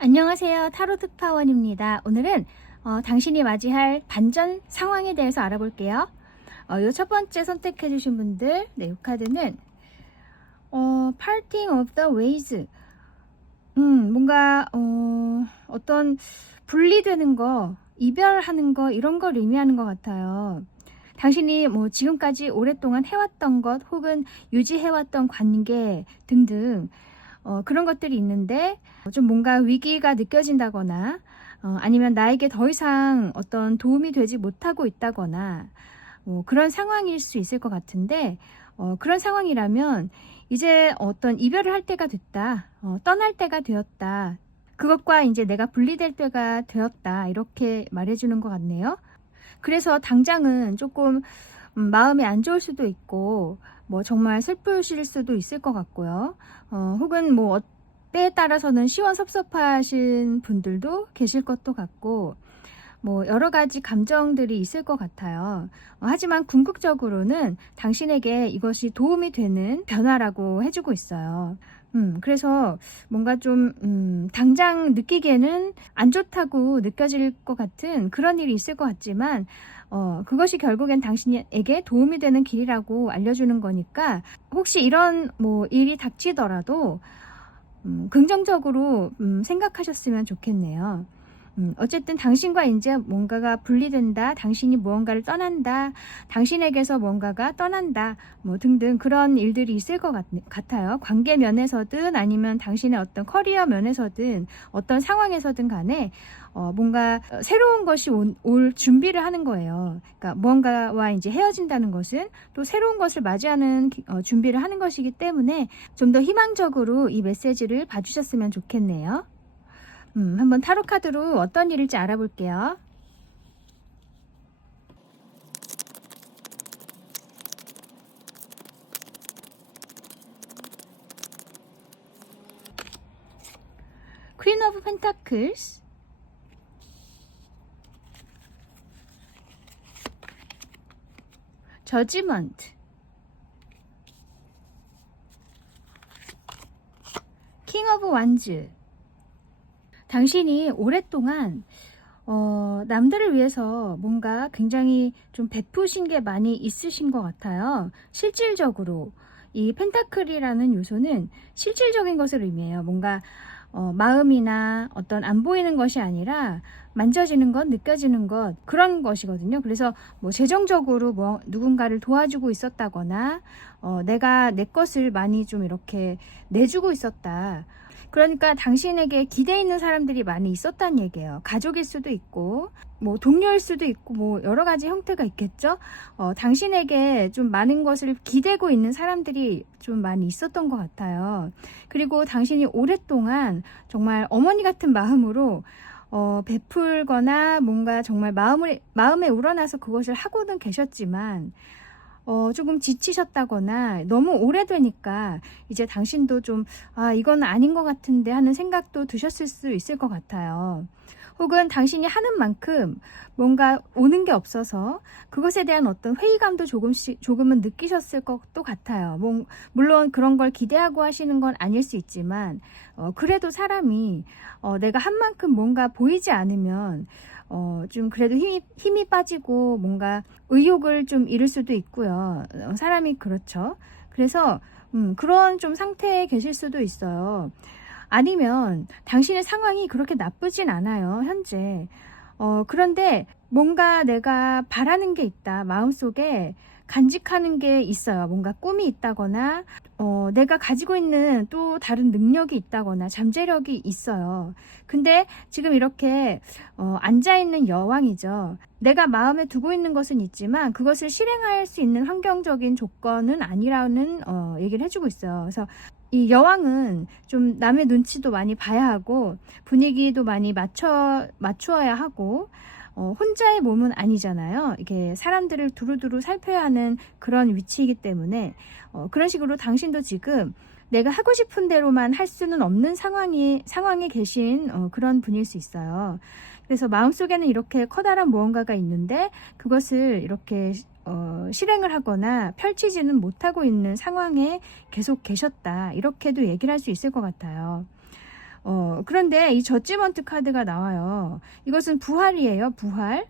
안녕하세요. 타로 특파원입니다. 오늘은 당신이 맞이할 반전 상황에 대해서 알아볼게요. 이 첫 번째 선택해 주신 분들, 이 카드는 Parting of the Ways. 뭔가 어떤 분리되는 거, 이별하는 거, 이런 걸 의미하는 것 같아요. 당신이 뭐 지금까지 오랫동안 해왔던 것 혹은 유지해왔던 관계 등등 그런 것들이 있는데 좀 뭔가 위기가 느껴진다거나 아니면 나에게 더 이상 어떤 도움이 되지 못하고 있다거나 그런 상황일 수 있을 것 같은데 그런 상황이라면 이제 어떤 이별을 할 때가 됐다, 떠날 때가 되었다, 그것과 이제 내가 분리될 때가 되었다, 이렇게 말해주는 것 같네요. 그래서 당장은 조금 마음이 안 좋을 수도 있고 뭐 정말 슬프실 수도 있을 것 같고요. 혹은 뭐 때에 따라서는 시원섭섭하신 분들도 계실 것도 같고 뭐 여러 가지 감정들이 있을 것 같아요. 하지만 궁극적으로는 당신에게 이것이 도움이 되는 변화라고 해주고 있어요. 그래서 뭔가 좀 당장 느끼기에는 안 좋다고 느껴질 것 같은 그런 일이 있을 것 같지만 그것이 결국엔 당신에게 도움이 되는 길이라고 알려주는 거니까 혹시 이런 뭐 일이 닥치더라도 긍정적으로 생각하셨으면 좋겠네요. 어쨌든 당신과 이제 뭔가가 분리된다, 당신이 무언가를 떠난다, 당신에게서 뭔가가 떠난다, 뭐 등등 그런 일들이 있을 것 같아요. 관계 면에서든 아니면 당신의 어떤 커리어 면에서든 어떤 상황에서든 간에 뭔가 새로운 것이 올 준비를 하는 거예요. 그러니까 무언가와 이제 헤어진다는 것은 또 새로운 것을 맞이하는 준비를 하는 것이기 때문에 좀 더 희망적으로 이 메시지를 봐주셨으면 좋겠네요. 한번 타로 카드로 어떤 일일지 알아볼게요. Queen of Pentacles, Judgment, King of Wands. 당신이 오랫동안 남들을 위해서 뭔가 굉장히 좀 베푸신 게 많이 있으신 것 같아요. 실질적으로 이 펜타클이라는 요소는 실질적인 것을 의미해요. 뭔가 마음이나 어떤 안 보이는 것이 아니라 만져지는 것, 느껴지는 것, 그런 것이거든요. 그래서 뭐 재정적으로 뭐 누군가를 도와주고 있었다거나 내가 내 것을 많이 좀 이렇게 내주고 있었다. 그러니까 당신에게 기대 있는 사람들이 많이 있었다는 얘기예요. 가족일 수도 있고 뭐 동료일 수도 있고 뭐 여러 가지 형태가 있겠죠. 당신에게 좀 많은 것을 기대고 있는 사람들이 좀 많이 있었던 것 같아요. 그리고 당신이 오랫동안 정말 어머니 같은 마음으로 베풀거나 뭔가 정말 마음에 우러나서 그것을 하고는 계셨지만 조금 지치셨다거나 너무 오래되니까 이제 당신도 좀 이건 아닌 것 같은데 하는 생각도 드셨을 수 있을 것 같아요. 혹은 당신이 하는 만큼 뭔가 오는 게 없어서 그것에 대한 어떤 회의감도 조금은 느끼셨을 것도 같아요. 물론 그런 걸 기대하고 하시는 건 아닐 수 있지만 그래도 사람이 내가 한 만큼 뭔가 보이지 않으면 좀 그래도 힘이 빠지고 뭔가 의욕을 좀 잃을 수도 있고요. 사람이 그렇죠. 그래서 그런 좀 상태에 계실 수도 있어요. 아니면 당신의 상황이 그렇게 나쁘진 않아요, 현재. 그런데 뭔가 내가 바라는 게 있다, 마음속에. 간직하는 게 있어요. 뭔가 꿈이 있다거나 내가 가지고 있는 또 다른 능력이 있다거나 잠재력이 있어요. 근데 지금 이렇게 앉아있는 여왕이죠. 내가 마음에 두고 있는 것은 있지만 그것을 실행할 수 있는 환경적인 조건은 아니라는 얘기를 해주고 있어요. 그래서 이 여왕은 좀 남의 눈치도 많이 봐야 하고 분위기도 많이 맞추어야 하고 혼자의 몸은 아니잖아요. 이게 사람들을 두루두루 살펴야 하는 그런 위치이기 때문에 그런 식으로 당신도 지금 내가 하고 싶은 대로만 할 수는 없는 상황에 계신 그런 분일 수 있어요. 그래서 마음속에는 이렇게 커다란 무언가가 있는데 그것을 이렇게 실행을 하거나 펼치지는 못하고 있는 상황에 계속 계셨다. 이렇게도 얘기를 할 수 있을 것 같아요. 그런데 이 저지먼트 카드가 나와요. 이것은 부활이에요. 부활.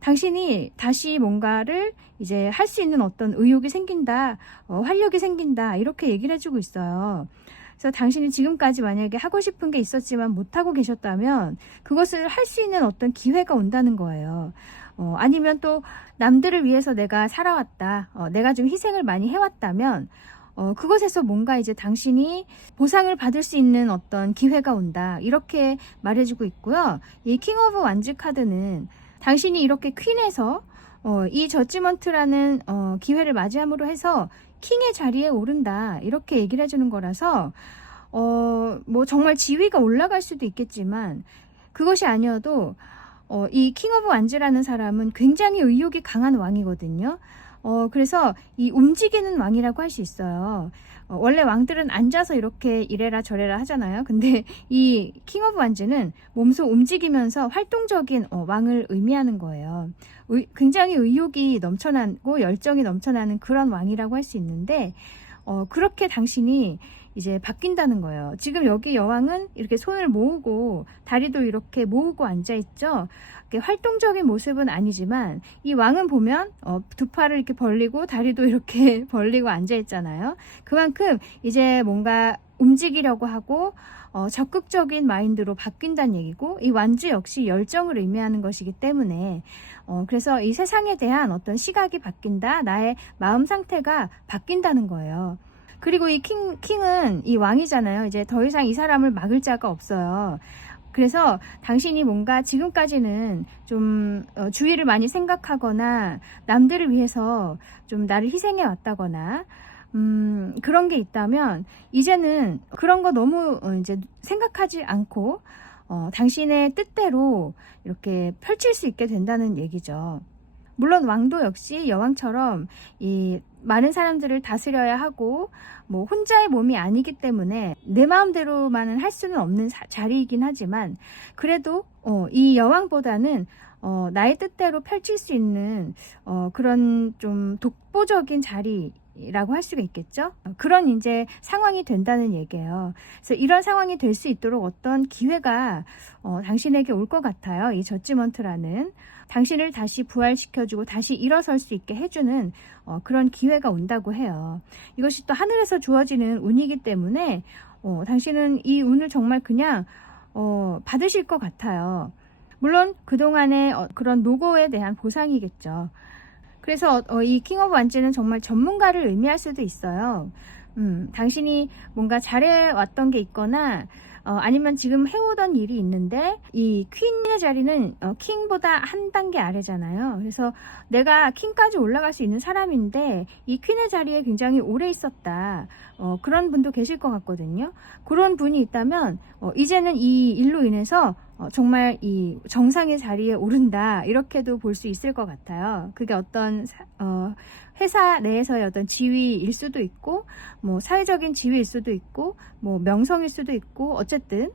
당신이 다시 뭔가를 이제 할 수 있는 어떤 의욕이 생긴다, 활력이 생긴다, 이렇게 얘기를 해주고 있어요. 그래서 당신이 지금까지 만약에 하고 싶은 게 있었지만 못하고 계셨다면 그것을 할 수 있는 어떤 기회가 온다는 거예요. 아니면 또 남들을 위해서 내가 살아왔다, 내가 좀 희생을 많이 해왔다면 그것에서 뭔가 이제 당신이 보상을 받을 수 있는 어떤 기회가 온다, 이렇게 말해주고 있고요. 이 킹 오브 완즈 카드는 당신이 이렇게 퀸에서 이 저지먼트라는 기회를 맞이함으로 해서 킹의 자리에 오른다, 이렇게 얘기를 해주는 거라서 뭐 정말 지위가 올라갈 수도 있겠지만 그것이 아니어도 이 킹 오브 완즈라는 사람은 굉장히 의욕이 강한 왕이거든요. 그래서 이 움직이는 왕이라고 할 수 있어요. 원래 왕들은 앉아서 이렇게 이래라 저래라 하잖아요. 근데 이 킹 오브 완즈는 몸소 움직이면서 활동적인 왕을 의미하는 거예요. 굉장히 의욕이 넘쳐나고 열정이 넘쳐나는 그런 왕이라고 할 수 있는데 그렇게 당신이 이제 바뀐다는 거예요. 지금 여기 여왕은 이렇게 손을 모으고 다리도 이렇게 모으고 앉아 있죠. 활동적인 모습은 아니지만 이 왕은 보면 두 팔을 이렇게 벌리고 다리도 이렇게 벌리고 앉아 있잖아요. 그만큼 이제 뭔가 움직이려고 하고 적극적인 마인드로 바뀐다는 얘기고, 이 완즈 역시 열정을 의미하는 것이기 때문에 그래서 이 세상에 대한 어떤 시각이 바뀐다, 나의 마음 상태가 바뀐다는 거예요. 그리고 이 킹은 이 왕이잖아요. 이제 더 이상 이 사람을 막을 자가 없어요. 그래서 당신이 뭔가 지금까지는 좀 주위를 많이 생각하거나 남들을 위해서 좀 나를 희생해 왔다거나 그런 게 있다면 이제는 그런 거 너무 이제 생각하지 않고 당신의 뜻대로 이렇게 펼칠 수 있게 된다는 얘기죠. 물론 왕도 역시 여왕처럼 이 많은 사람들을 다스려야 하고 뭐 혼자의 몸이 아니기 때문에 내 마음대로만은 할 수는 없는 자리이긴 하지만 그래도 이 여왕보다는 나의 뜻대로 펼칠 수 있는 그런 좀 독보적인 자리라고 할 수가 있겠죠. 그런 이제 상황이 된다는 얘기예요. 그래서 이런 상황이 될 수 있도록 어떤 기회가 당신에게 올 것 같아요. 이 저지먼트라는 당신을 다시 부활시켜주고 다시 일어설 수 있게 해주는 그런 기회가 온다고 해요. 이것이 또 하늘에서 주어지는 운이기 때문에 당신은 이 운을 정말 그냥 받으실 것 같아요. 물론 그동안의 그런 노고에 대한 보상이겠죠. 그래서 이 킹 오브 완즈는 정말 전문가를 의미할 수도 있어요. 당신이 뭔가 잘해왔던 게 있거나 아니면 지금 해오던 일이 있는데 이 퀸의 자리는 킹보다 한 단계 아래잖아요. 그래서 내가 킹까지 올라갈 수 있는 사람인데 이 퀸의 자리에 굉장히 오래 있었다, 그런 분도 계실 것 같거든요. 그런 분이 있다면 이제는 이 일로 인해서 정말 이 정상의 자리에 오른다, 이렇게도 볼 수 있을 것 같아요. 그게 어떤 회사 내에서의 어떤 지위일 수도 있고 뭐 사회적인 지위일 수도 있고 뭐 명성일 수도 있고 어쨌든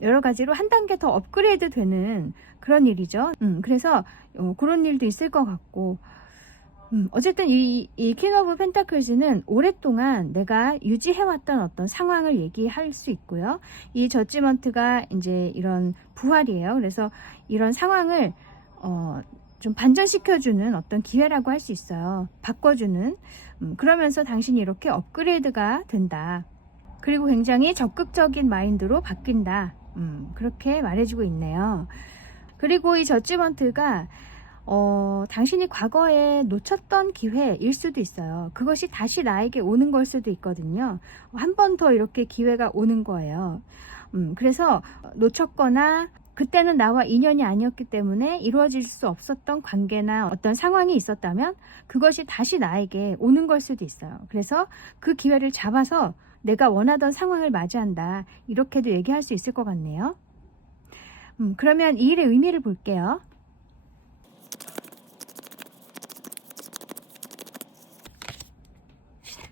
여러 가지로 한 단계 더 업그레이드 되는 그런 일이죠. 그래서 그런 일도 있을 것 같고 어쨌든 이 킹 오브 펜타클즈는 오랫동안 내가 유지해왔던 어떤 상황을 얘기할 수 있고요. 이 저지먼트가 이제 이런 부활이에요. 그래서 이런 상황을 좀 반전시켜주는 어떤 기회라고 할 수 있어요. 바꿔주는. 그러면서 당신이 이렇게 업그레이드가 된다. 그리고 굉장히 적극적인 마인드로 바뀐다. 그렇게 말해주고 있네요. 그리고 이 저지먼트가 당신이 과거에 놓쳤던 기회일 수도 있어요. 그것이 다시 나에게 오는 걸 수도 있거든요. 한 번 더 이렇게 기회가 오는 거예요. 그래서 놓쳤거나 그때는 나와 인연이 아니었기 때문에 이루어질 수 없었던 관계나 어떤 상황이 있었다면 그것이 다시 나에게 오는 걸 수도 있어요. 그래서 그 기회를 잡아서 내가 원하던 상황을 맞이한다. 이렇게도 얘기할 수 있을 것 같네요. 그러면 이 일의 의미를 볼게요.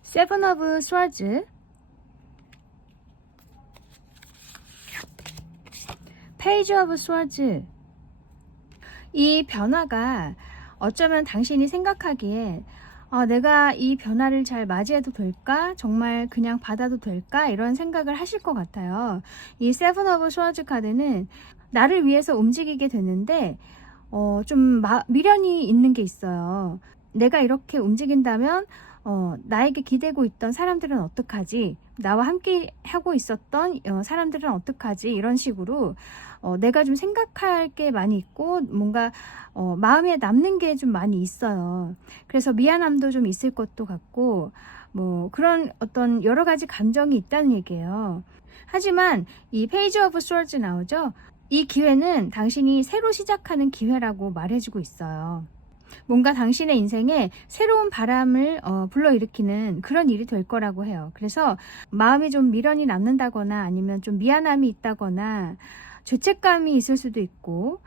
세븐 오브 스워즈, 페이지 오브 스워즈. 이 변화가 어쩌면 당신이 생각하기에 내가 이 변화를 잘 맞이해도 될까? 정말 그냥 받아도 될까? 이런 생각을 하실 것 같아요. 이 세븐 오브 스워즈 카드는 나를 위해서 움직이게 되는데 좀 미련이 있는 게 있어요. 내가 이렇게 움직인다면 나에게 기대고 있던 사람들은 어떡하지? 나와 함께 하고 있었던 사람들은 어떡하지? 이런 식으로 내가 좀 생각할 게 많이 있고 뭔가 마음에 남는 게 좀 많이 있어요. 그래서 미안함도 좀 있을 것도 같고 뭐 그런 어떤 여러 가지 감정이 있다는 얘기예요. 하지만 이 페이지 오브 스워즈 나오죠? 이 기회는 당신이 새로 시작하는 기회라고 말해주고 있어요. 뭔가 당신의 인생에 새로운 바람을 불러일으키는 그런 일이 될 거라고 해요. 그래서 마음이 좀 미련이 남는다거나 아니면 좀 미안함이 있다거나 죄책감이 있을 수도 있고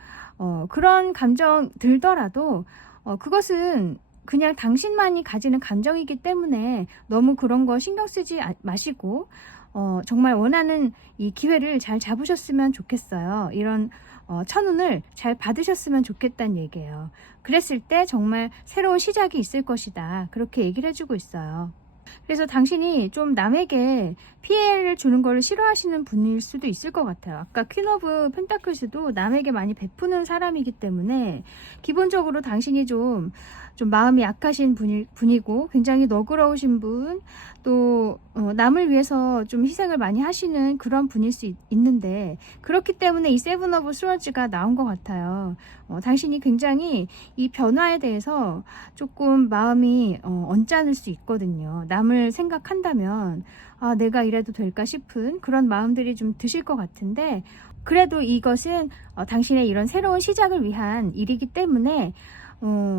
그런 감정 들더라도 그것은 그냥 당신만이 가지는 감정이기 때문에 너무 그런 거 신경 쓰지 마시고 정말 원하는 이 기회를 잘 잡으셨으면 좋겠어요. 이런 천운을 잘 받으셨으면 좋겠다는 얘기예요. 그랬을 때 정말 새로운 시작이 있을 것이다. 그렇게 얘기를 해주고 있어요. 그래서 당신이 좀 남에게 피해를 주는 걸 싫어하시는 분일 수도 있을 것 같아요. 아까 퀸 오브 펜타클스도 남에게 많이 베푸는 사람이기 때문에 기본적으로 당신이 좀 마음이 약하신 분이고 굉장히 너그러우신 분, 또 남을 위해서 좀 희생을 많이 하시는 그런 분일 수 있는데 그렇기 때문에 이 세븐 오브 스워즈가 나온 것 같아요. 당신이 굉장히 이 변화에 대해서 조금 마음이 언짢을 수 있거든요. 남을 생각한다면 내가 이래도 될까 싶은 그런 마음들이 좀 드실 것 같은데 그래도 이것은 당신의 이런 새로운 시작을 위한 일이기 때문에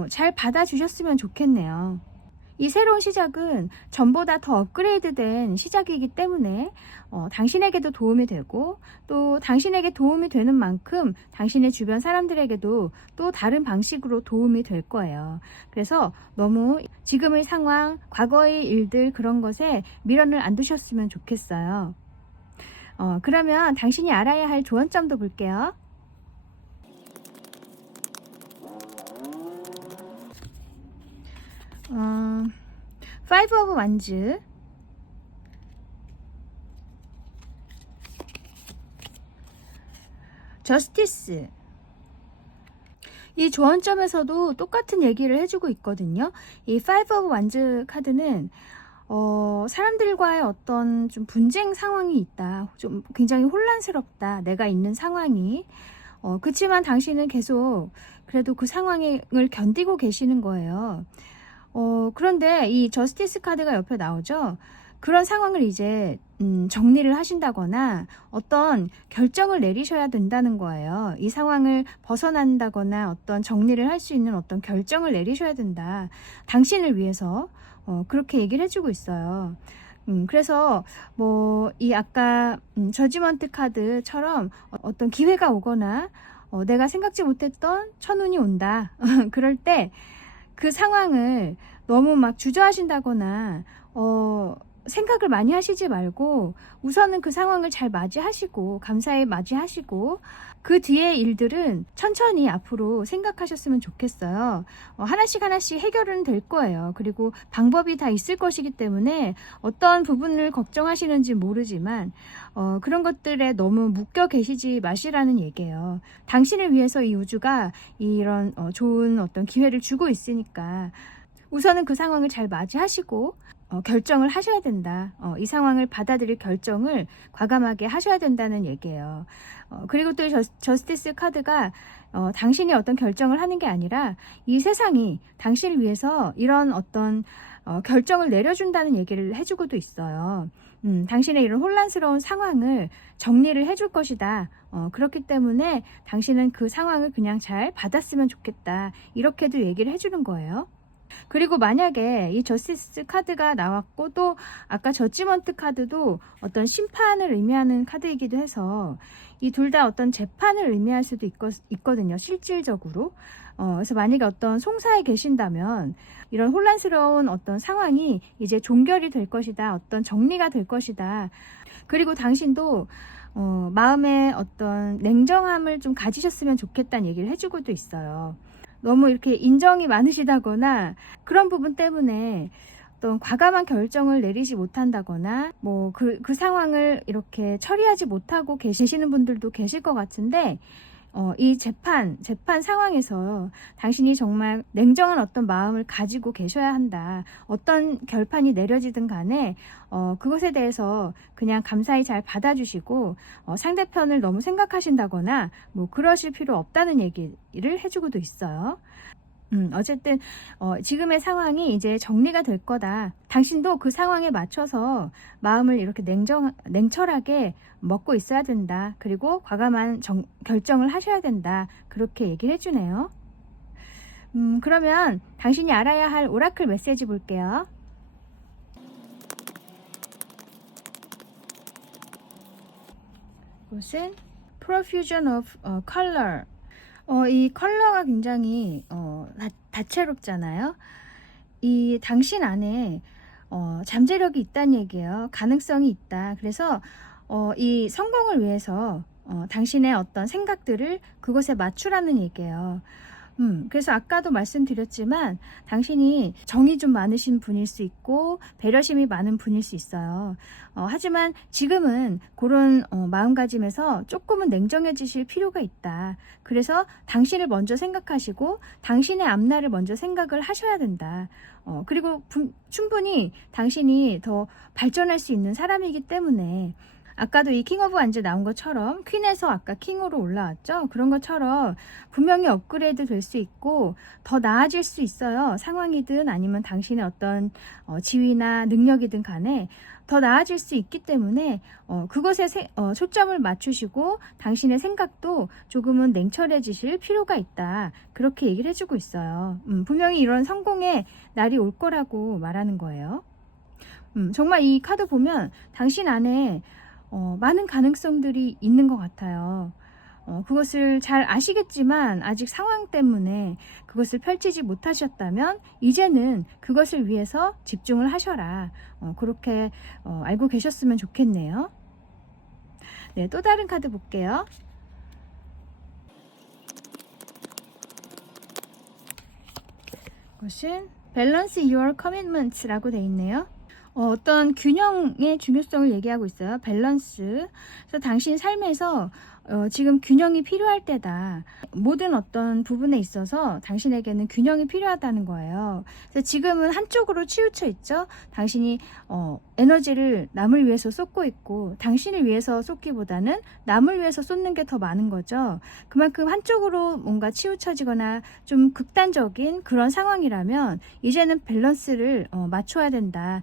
잘 받아주셨으면 좋겠네요. 이 새로운 시작은 전보다 더 업그레이드된 시작이기 때문에 당신에게도 도움이 되고 또 당신에게 도움이 되는 만큼 당신의 주변 사람들에게도 또 다른 방식으로 도움이 될 거예요. 그래서 너무 지금의 상황, 과거의 일들 그런 것에 미련을 안 두셨으면 좋겠어요. 그러면 당신이 알아야 할 조언점도 볼게요. 파이브 오브 완즈, 저스티스. 이 조언점에서도 똑같은 얘기를 해주고 있거든요. 이 파이브 오브 완즈 카드는 사람들과의 어떤 좀 분쟁 상황이 있다. 좀 굉장히 혼란스럽다. 내가 있는 상황이. 그치만 당신은 계속 그래도 그 상황을 견디고 계시는 거예요. 그런데 이 저스티스 카드가 옆에 나오죠. 그런 상황을 이제 정리를 하신다거나 어떤 결정을 내리셔야 된다는 거예요. 이 상황을 벗어난다거나 어떤 정리를 할 수 있는 어떤 결정을 내리셔야 된다. 당신을 위해서 그렇게 얘기를 해주고 있어요. 그래서 뭐 이 아까 저지먼트 카드처럼 어떤 기회가 오거나 내가 생각지 못했던 천운이 온다. 그럴 때 그 상황을 너무 막 주저하신다거나 생각을 많이 하시지 말고 우선은 그 상황을 잘 맞이하시고 감사히 맞이하시고 그 뒤의 일들은 천천히 앞으로 생각하셨으면 좋겠어요. 하나씩 하나씩 해결은 될 거예요. 그리고 방법이 다 있을 것이기 때문에 어떤 부분을 걱정하시는지 모르지만 그런 것들에 너무 묶여 계시지 마시라는 얘기예요. 당신을 위해서 이 우주가 이런 좋은 어떤 기회를 주고 있으니까 우선은 그 상황을 잘 맞이하시고 결정을 하셔야 된다. 이 상황을 받아들일 결정을 과감하게 하셔야 된다는 얘기예요. 그리고 또 저스티스 카드가 당신이 어떤 결정을 하는 게 아니라 이 세상이 당신을 위해서 이런 어떤 결정을 내려준다는 얘기를 해주고도 있어요. 당신의 이런 혼란스러운 상황을 정리를 해줄 것이다. 그렇기 때문에 당신은 그 상황을 그냥 잘 받았으면 좋겠다. 이렇게도 얘기를 해주는 거예요. 그리고 만약에 이 저스티스 카드가 나왔고 또 아까 저지먼트 카드도 어떤 심판을 의미하는 카드이기도 해서 이 둘 다 어떤 재판을 의미할 수도 있거든요. 실질적으로. 그래서 만약에 어떤 송사에 계신다면 이런 혼란스러운 어떤 상황이 이제 종결이 될 것이다. 어떤 정리가 될 것이다. 그리고 당신도 마음에 어떤 냉정함을 좀 가지셨으면 좋겠다는 얘기를 해주고도 있어요. 너무 이렇게 인정이 많으시다거나 그런 부분 때문에 어떤 과감한 결정을 내리지 못한다거나 뭐 그 상황을 이렇게 처리하지 못하고 계시는 분들도 계실 것 같은데 이 재판 상황에서 당신이 정말 냉정한 어떤 마음을 가지고 계셔야 한다. 어떤 결판이 내려지든 간에 그것에 대해서 그냥 감사히 잘 받아주시고 상대편을 너무 생각하신다거나 뭐 그러실 필요 없다는 얘기를 해주고도 있어요. 어쨌든 지금의 상황이 이제 정리가 될 거다. 당신도 그 상황에 맞춰서 마음을 이렇게 냉철하게 먹고 있어야 된다. 그리고 과감한 결정을 하셔야 된다. 그렇게 얘기를 해주네요. 그러면 당신이 알아야 할 오라클 메시지 볼게요. 이것은 Profusion of Color. 이 컬러가 굉장히 다채롭잖아요. 이 당신 안에 잠재력이 있다는 얘기예요. 가능성이 있다. 그래서 이 성공을 위해서 당신의 어떤 생각들을 그것에 맞추라는 얘기예요. 그래서 아까도 말씀드렸지만 당신이 정이 좀 많으신 분일 수 있고 배려심이 많은 분일 수 있어요. 하지만 지금은 그런 마음가짐에서 조금은 냉정해지실 필요가 있다. 그래서 당신을 먼저 생각하시고 당신의 앞날을 먼저 생각을 하셔야 된다. 그리고 충분히 당신이 더 발전할 수 있는 사람이기 때문에 아까도 이 킹 오브 완즈 나온 것처럼 퀸에서 아까 킹으로 올라왔죠. 그런 것처럼 분명히 업그레이드 될 수 있고 더 나아질 수 있어요. 상황이든 아니면 당신의 어떤 지위나 능력이든 간에 더 나아질 수 있기 때문에 그것에 초점을 맞추시고 당신의 생각도 조금은 냉철해지실 필요가 있다. 그렇게 얘기를 해주고 있어요. 분명히 이런 성공의 날이 올 거라고 말하는 거예요. 정말 이 카드 보면 당신 안에 많은 가능성들이 있는 것 같아요. 그것을 잘 아시겠지만 아직 상황 때문에 그것을 펼치지 못하셨다면 이제는 그것을 위해서 집중을 하셔라. 그렇게 알고 계셨으면 좋겠네요. 네, 또 다른 카드 볼게요. 이것은 Balance Your Commitments라고 되어 있네요. 어떤 균형의 중요성을 얘기하고 있어요. 밸런스. 그래서 당신 삶에서 지금 균형이 필요할 때다. 모든 어떤 부분에 있어서 당신에게는 균형이 필요하다는 거예요. 그래서 지금은 한쪽으로 치우쳐 있죠. 당신이 에너지를 남을 위해서 쏟고 있고 당신을 위해서 쏟기보다는 남을 위해서 쏟는 게 더 많은 거죠. 그만큼 한쪽으로 뭔가 치우쳐지거나 좀 극단적인 그런 상황이라면 이제는 밸런스를 맞춰야 된다.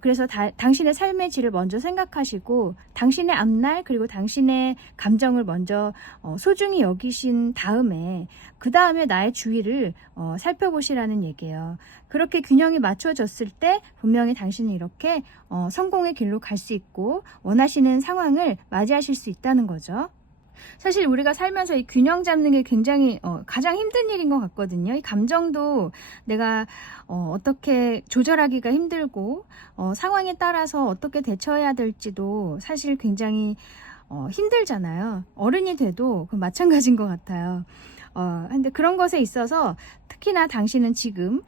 그래서 당신의 삶의 질을 먼저 생각하시고 당신의 앞날 그리고 당신의 감정을 먼저 소중히 여기신 다음에 그 다음에 나의 주위를 살펴보시라는 얘기예요. 그렇게 균형이 맞춰졌을 때 분명히 당신은 이렇게 성공의 길로 갈 수 있고 원하시는 상황을 맞이하실 수 있다는 거죠. 사실 우리가 살면서 이 균형 잡는 게 굉장히 가장 힘든 일인 것 같거든요. 이 감정도 내가 어떻게 조절하기가 힘들고 상황에 따라서 어떻게 대처해야 될지도 사실 굉장히 힘들잖아요. 어른이 돼도 그 마찬가지인 것 같아요. 근데 그런 것에 있어서 특히나 당신은 지금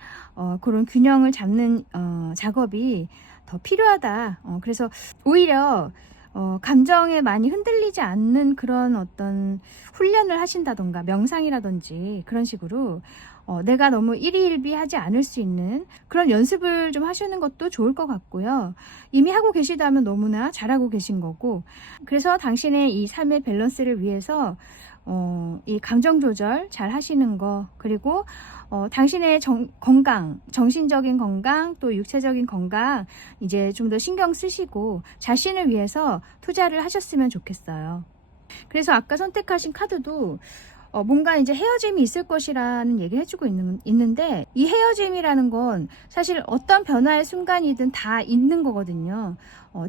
그런 균형을 잡는 작업이 더 필요하다. 그래서 오히려 감정에 많이 흔들리지 않는 그런 어떤 훈련을 하신다던가 명상이라든지 그런 식으로 내가 너무 일희일비하지 않을 수 있는 그런 연습을 좀 하시는 것도 좋을 것 같고요. 이미 하고 계시다면 너무나 잘하고 계신 거고, 그래서 당신의 이 삶의 밸런스를 위해서 이 감정 조절 잘 하시는 거, 그리고 당신의 건강, 정신적인 건강, 또 육체적인 건강 이제 좀 더 신경 쓰시고 자신을 위해서 투자를 하셨으면 좋겠어요. 그래서 아까 선택하신 카드도 뭔가 이제 헤어짐이 있을 것이라는 얘기를 해주고 있는데, 이 헤어짐이라는 건 사실 어떤 변화의 순간이든 다 있는 거거든요.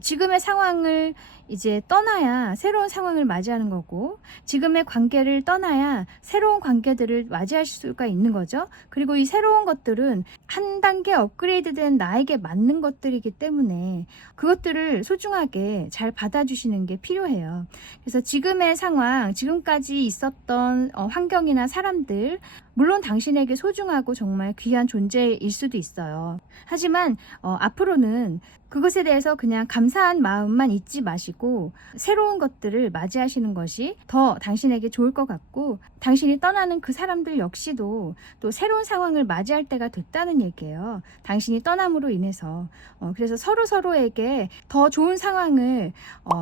지금의 상황을 이제 떠나야 새로운 상황을 맞이하는 거고, 지금의 관계를 떠나야 새로운 관계들을 맞이하실 수가 있는 거죠. 그리고 이 새로운 것들은 한 단계 업그레이드된 나에게 맞는 것들이기 때문에 그것들을 소중하게 잘 받아주시는 게 필요해요. 그래서 지금의 상황, 지금까지 있었던 환경이나 사람들, 물론 당신에게 소중하고 정말 귀한 존재일 수도 있어요. 하지만 앞으로는 그것에 대해서 그냥 감사한 마음만 잊지 마시고 새로운 것들을 맞이하시는 것이 더 당신에게 좋을 것 같고, 당신이 떠나는 그 사람들 역시도 또 새로운 상황을 맞이할 때가 됐다는 얘기예요. 당신이 떠남으로 인해서. 그래서 서로에게 더 좋은 상황을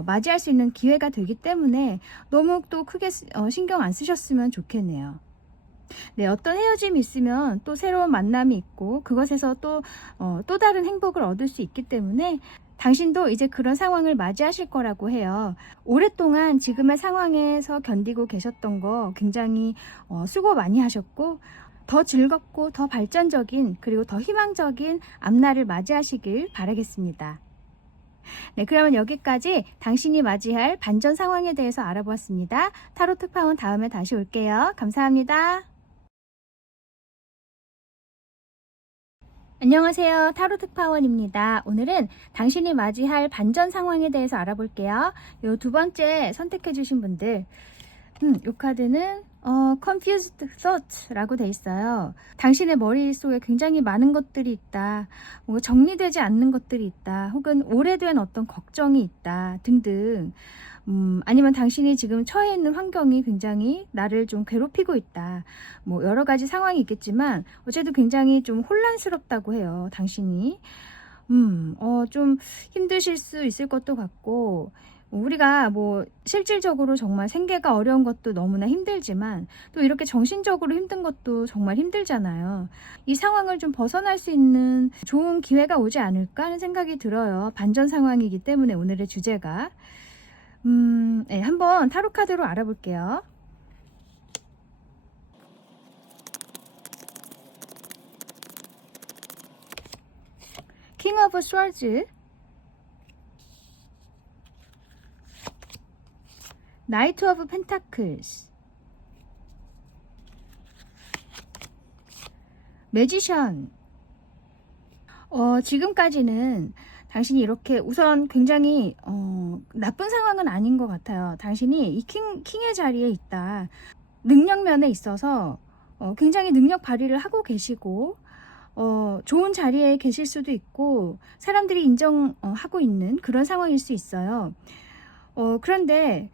맞이할 수 있는 기회가 되기 때문에 너무 또 크게 신경 안 쓰셨으면 좋겠네요. 네, 어떤 헤어짐이 있으면 또 새로운 만남이 있고 그것에서 또 다른 행복을 얻을 수 있기 때문에 당신도 이제 그런 상황을 맞이하실 거라고 해요. 오랫동안 지금의 상황에서 견디고 계셨던 거 굉장히 수고 많이 하셨고, 더 즐겁고 더 발전적인 그리고 더 희망적인 앞날을 맞이하시길 바라겠습니다. 네, 그러면 여기까지 당신이 맞이할 반전 상황에 대해서 알아보았습니다. 타로 특파원 다음에 다시 올게요. 감사합니다. 안녕하세요. 타로 특파원입니다. 오늘은 당신이 맞이할 반전 상황에 대해서 알아볼게요. 요 두 번째 선택해 주신 분들, 이 카드는 confused thought라고 돼 있어요. 당신의 머릿속에 굉장히 많은 것들이 있다, 뭔가 정리되지 않는 것들이 있다, 혹은 오래된 어떤 걱정이 있다 등등, 아니면 당신이 지금 처해 있는 환경이 굉장히 나를 좀 괴롭히고 있다, 뭐 여러 가지 상황이 있겠지만 어쨌든 굉장히 좀 혼란스럽다고 해요. 당신이 좀 힘드실 수 있을 것도 같고, 우리가 뭐 실질적으로 정말 생계가 어려운 것도 너무나 힘들지만 또 이렇게 정신적으로 힘든 것도 정말 힘들잖아요. 이 상황을 좀 벗어날 수 있는 좋은 기회가 오지 않을까 하는 생각이 들어요. 반전 상황이기 때문에 오늘의 주제가. 네, 한번 타로 카드로 알아볼게요. 킹 오브 스워즈, 나이트 오브 펜타클스, 매지션. 지금까지는 당신이 이렇게 우선 굉장히 나쁜 상황은 아닌 것 같아요. 당신이 이 킹의 자리에 있다, 능력면에 있어서 굉장히 능력 발휘를 하고 계시고 좋은 자리에 계실 수도 있고 사람들이 인정하고 있는 그런 상황일 수 있어요. 그런데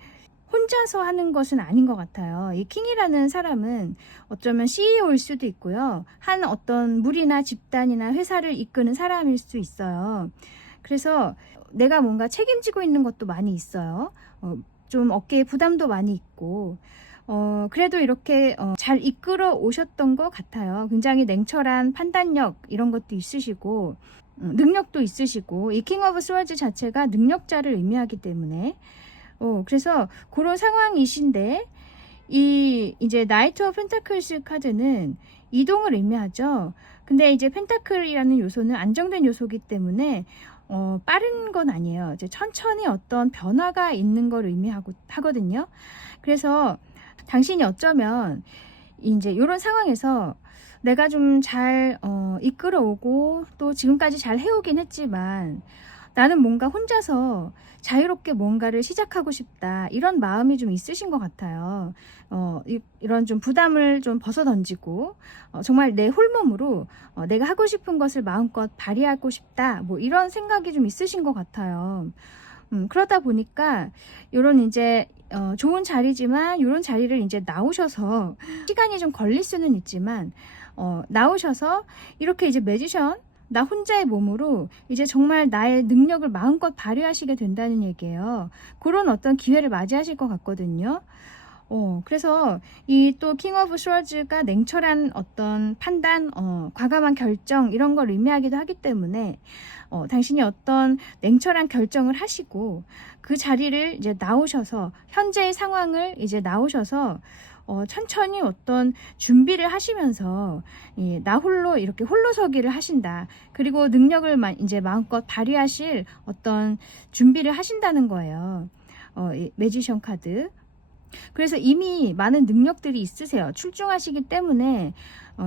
혼자서 하는 것은 아닌 것 같아요. 이 킹이라는 사람은 어쩌면 CEO일 수도 있고요, 한 어떤 무리나 집단이나 회사를 이끄는 사람일 수 있어요. 그래서 내가 뭔가 책임지고 있는 것도 많이 있어요. 좀 어깨에 부담도 많이 있고, 그래도 이렇게 잘 이끌어 오셨던 것 같아요. 굉장히 냉철한 판단력 이런 것도 있으시고 능력도 있으시고, 이 킹 오브 스워즈 자체가 능력자를 의미하기 때문에 그래서 그런 상황이신데, 이제 나이트 오브 펜타클스 카드는 이동을 의미하죠. 근데 이제 펜타클이라는 요소는 안정된 요소이기 때문에 빠른 건 아니에요. 이제 천천히 어떤 변화가 있는 걸 하거든요. 그래서 당신이 어쩌면 이제 이런 상황에서 내가 좀 잘 이끌어오고 또 지금까지 잘 해오긴 했지만 나는 뭔가 혼자서 자유롭게 뭔가를 시작하고 싶다, 이런 마음이 좀 있으신 것 같아요. 이런 좀 부담을 좀 벗어 던지고 정말 내 홀몸으로 내가 하고 싶은 것을 마음껏 발휘하고 싶다, 뭐 이런 생각이 좀 있으신 것 같아요. 그러다 보니까 요런 이제 좋은 자리지만 요런 자리를 이제 나오셔서 시간이 좀 걸릴 수는 있지만 나오셔서 이렇게 이제 매지션 나 혼자의 몸으로 이제 정말 나의 능력을 마음껏 발휘하시게 된다는 얘기예요. 그런 어떤 기회를 맞이하실 것 같거든요. 그래서 이 또 킹 오브 스워즈가 냉철한 어떤 판단, 과감한 결정 이런 걸 의미하기도 하기 때문에 당신이 어떤 냉철한 결정을 하시고 그 자리를 이제 나오셔서 현재의 상황을 이제 나오셔서 천천히 어떤 준비를 하시면서 나 홀로 이렇게 홀로서기를 하신다. 그리고 능력을 이제 마음껏 발휘하실 어떤 준비를 하신다는 거예요. 이 매지션 카드. 그래서 이미 많은 능력들이 있으세요. 출중하시기 때문에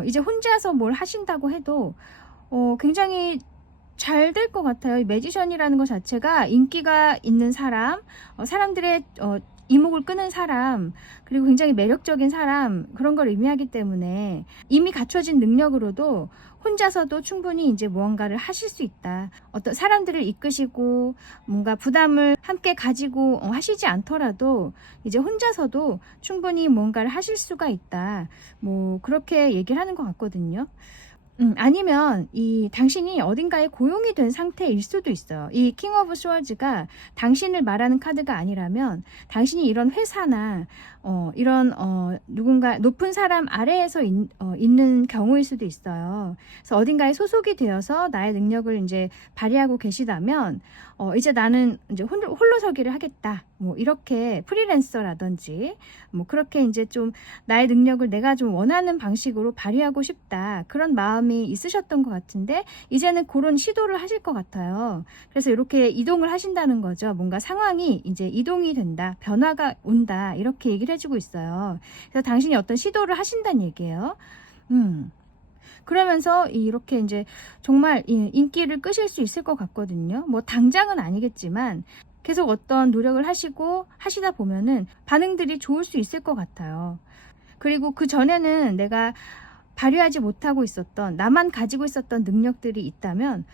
이제 혼자서 뭘 하신다고 해도 굉장히 잘 될 것 같아요. 이 매지션이라는 것 자체가 인기가 있는 사람, 사람들의 이목을 끄는 사람, 그리고 굉장히 매력적인 사람, 그런 걸 의미하기 때문에 이미 갖춰진 능력으로도 혼자서도 충분히 이제 무언가를 하실 수 있다. 어떤 사람들을 이끄시고 뭔가 부담을 함께 가지고 하시지 않더라도 이제 혼자서도 충분히 뭔가를 하실 수가 있다. 뭐 그렇게 얘기를 하는 것 같거든요. 아니면 이 당신이 어딘가에 고용이 된 상태일 수도 있어요. 이 킹 오브 스워즈가 당신을 말하는 카드가 아니라면 당신이 이런 회사나 이런 누군가 높은 사람 아래에서 있는 경우일 수도 있어요. 그래서 어딘가에 소속이 되어서 나의 능력을 이제 발휘하고 계시다면 이제 나는 이제 홀로서기를 하겠다. 뭐 이렇게 프리랜서라든지 뭐 그렇게 이제 좀 나의 능력을 내가 좀 원하는 방식으로 발휘하고 싶다. 그런 마음이 있으셨던 것 같은데 이제는 그런 시도를 하실 것 같아요. 그래서 이렇게 이동을 하신다는 거죠. 뭔가 상황이 이제 이동이 된다. 변화가 온다. 이렇게 얘기를 해주고 있어요. 그래서 당신이 어떤 시도를 하신다는 얘기예요. 그러면서 이렇게 이제 정말 인기를 끄실 수 있을 것 같거든요. 뭐 당장은 아니겠지만 계속 어떤 노력을 하시고 하시다 보면은 반응들이 좋을 수 있을 것 같아요. 그리고 그 전에는 내가 발휘하지 못하고 있었던 나만 가지고 있었던 능력들이 있다면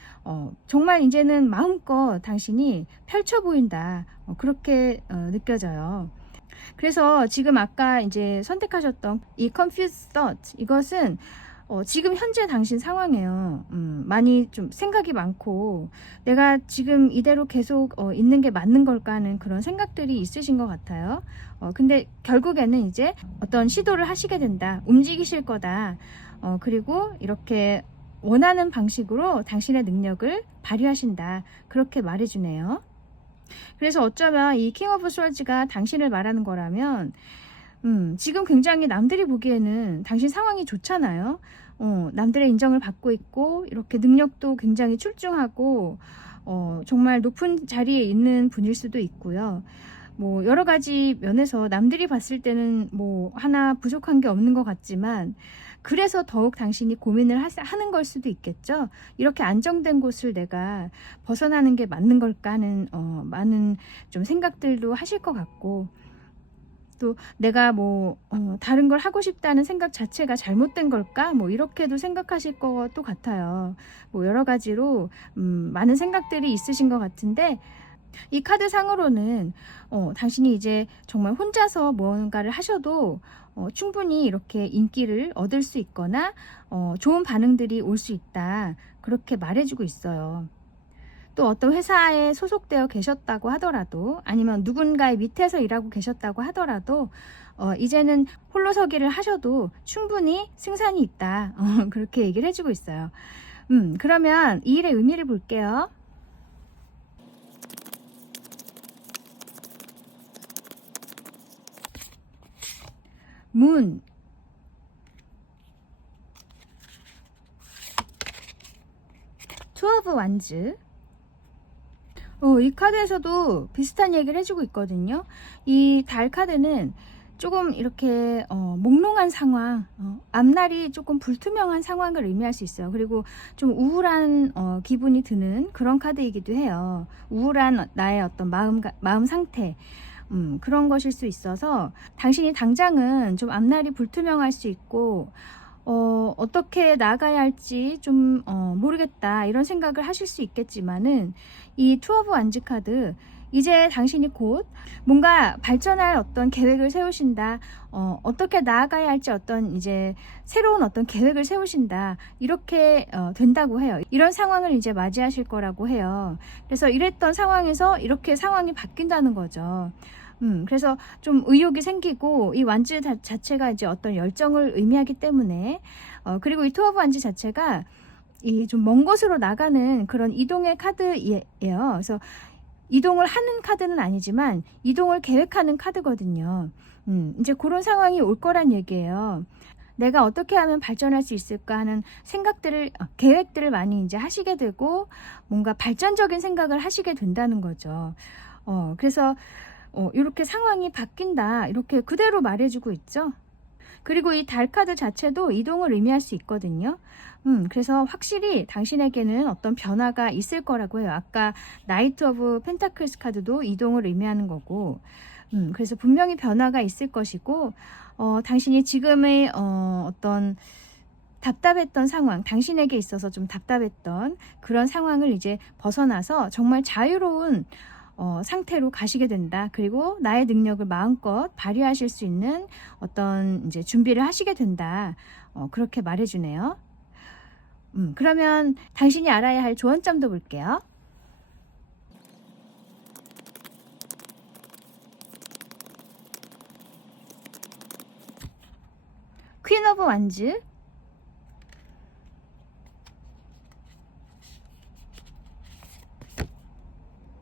정말 이제는 마음껏 당신이 펼쳐 보인다. 그렇게 느껴져요. 그래서 지금 아까 이제 선택하셨던 이 confused thought 이것은 지금 현재 당신 상황이에요. 많이 좀 생각이 많고 내가 지금 이대로 계속 있는 게 맞는 걸까 하는 그런 생각들이 있으신 것 같아요. 근데 결국에는 이제 어떤 시도를 하시게 된다. 움직이실 거다. 그리고 이렇게 원하는 방식으로 당신의 능력을 발휘하신다. 그렇게 말해주네요. 그래서 어쩌면 이 킹 오브 스워즈가 당신을 말하는 거라면 지금 굉장히 남들이 보기에는 당신 상황이 좋잖아요. 남들의 인정을 받고 있고 이렇게 능력도 굉장히 출중하고 정말 높은 자리에 있는 분일 수도 있고요. 뭐 여러 가지 면에서 남들이 봤을 때는 뭐 하나 부족한 게 없는 것 같지만 그래서 더욱 당신이 고민을 하는 걸 수도 있겠죠. 이렇게 안정된 곳을 내가 벗어나는 게 맞는 걸까 하는 많은 좀 생각들도 하실 것 같고 또 내가 뭐 다른 걸 하고 싶다는 생각 자체가 잘못된 걸까? 뭐 이렇게도 생각하실 것도 같아요. 뭐 여러 가지로 많은 생각들이 있으신 것 같은데 이 카드 상으로는 당신이 이제 정말 혼자서 무언가를 하셔도 충분히 이렇게 인기를 얻을 수 있거나 좋은 반응들이 올 수 있다. 그렇게 말해주고 있어요. 또 어떤 회사에 소속되어 계셨다고 하더라도 아니면 누군가의 밑에서 일하고 계셨다고 하더라도 이제는 홀로서기를 하셔도 충분히 승산이 있다. 그렇게 얘기를 해주고 있어요. 그러면 이 일의 의미를 볼게요. 문, 투 오브 완즈. 이 카드에서도 비슷한 얘기를 해주고 있거든요. 이 달 카드는 조금 이렇게 몽롱한 상황, 앞날이 조금 불투명한 상황을 의미할 수 있어요. 그리고 좀 우울한 기분이 드는 그런 카드이기도 해요. 우울한 나의 어떤 마음 상태, 그런 것일 수 있어서 당신이 당장은 좀 앞날이 불투명할 수 있고 어떻게 나가야 할지 좀 모르겠다 이런 생각을 하실 수 있겠지만은 이 투 오브 완즈 카드 이제 당신이 곧 뭔가 발전할 어떤 계획을 세우신다. 어떻게 나아가야 할지 어떤 이제 새로운 어떤 계획을 세우신다. 이렇게 된다고 해요. 이런 상황을 이제 맞이하실 거라고 해요. 그래서 이랬던 상황에서 이렇게 상황이 바뀐다는 거죠. 그래서 좀 의욕이 생기고 이 완즈 자체가 이제 어떤 열정을 의미하기 때문에 그리고 이 투 오브 완즈 자체가 이 좀 먼 곳으로 나가는 그런 이동의 카드예요. 그래서 이동을 하는 카드는 아니지만 이동을 계획하는 카드거든요. 이제 그런 상황이 올 거란 얘기예요. 내가 어떻게 하면 발전할 수 있을까 하는 생각들을, 계획들을 많이 이제 하시게 되고 뭔가 발전적인 생각을 하시게 된다는 거죠. 그래서 이렇게 상황이 바뀐다. 이렇게 그대로 말해주고 있죠. 그리고 이 달 카드 자체도 이동을 의미할 수 있거든요. 그래서 확실히 당신에게는 어떤 변화가 있을 거라고 해요. 아까 나이트 오브 펜타클스 카드도 이동을 의미하는 거고, 그래서 분명히 변화가 있을 것이고, 당신이 지금의 어떤 답답했던 상황, 당신에게 있어서 좀 답답했던 그런 상황을 이제 벗어나서 정말 자유로운 상태로 가시게 된다. 그리고 나의 능력을 마음껏 발휘하실 수 있는 어떤 이제 준비를 하시게 된다. 그렇게 말해주네요. 그러면 당신이 알아야 할 조언점도 볼게요. 퀸 오브 완즈,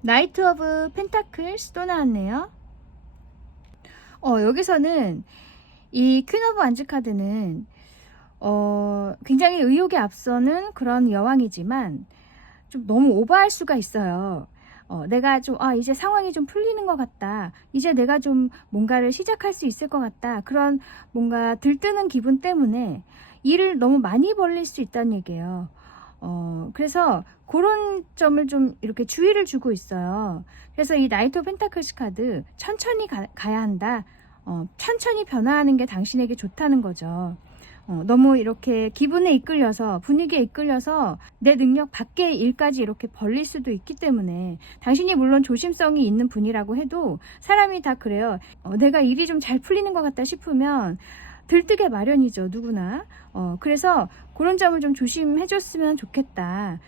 나이트 오브 펜타클스 또 나왔네요. 여기서는 이 퀸 오브 완즈 카드는 굉장히 의욕에 앞서는 그런 여왕이지만 좀 너무 오버할 수가 있어요. 내가 좀 이제 상황이 좀 풀리는 것 같다. 이제 내가 좀 뭔가를 시작할 수 있을 것 같다. 그런 뭔가 들뜨는 기분 때문에 일을 너무 많이 벌릴 수 있다는 얘기예요. 그래서 그런 점을 좀 이렇게 주의를 주고 있어요. 그래서 이 나이트 오브 펜타클스 카드 천천히 가야 한다. 천천히 변화하는 게 당신에게 좋다는 거죠. 너무 이렇게 기분에 이끌려서, 분위기에 이끌려서 내 능력 밖의 일까지 이렇게 벌릴 수도 있기 때문에, 당신이 물론 조심성이 있는 분이라고 해도 사람이 다 그래요. 내가 일이 좀 잘 풀리는 것 같다 싶으면 들뜨게 마련이죠, 누구나. 그래서 그런 점을 좀 조심해 줬으면 좋겠다.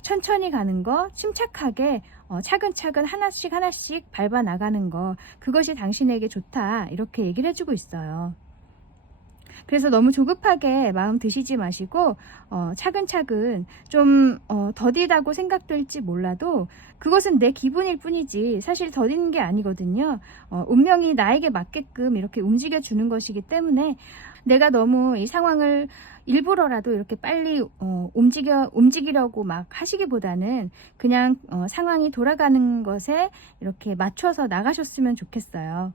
천천히 가는 거, 침착하게 차근차근 하나씩 하나씩 밟아 나가는 거, 그것이 당신에게 좋다. 이렇게 얘기를 해주고 있어요. 그래서 너무 조급하게 마음 드시지 마시고 차근차근 좀 더디다고 생각될지 몰라도 그것은 내 기분일 뿐이지 사실 더디는 게 아니거든요. 운명이 나에게 맞게끔 이렇게 움직여 주는 것이기 때문에 내가 너무 이 상황을 일부러라도 이렇게 빨리 움직이려고 막 하시기보다는 그냥 상황이 돌아가는 것에 이렇게 맞춰서 나가셨으면 좋겠어요.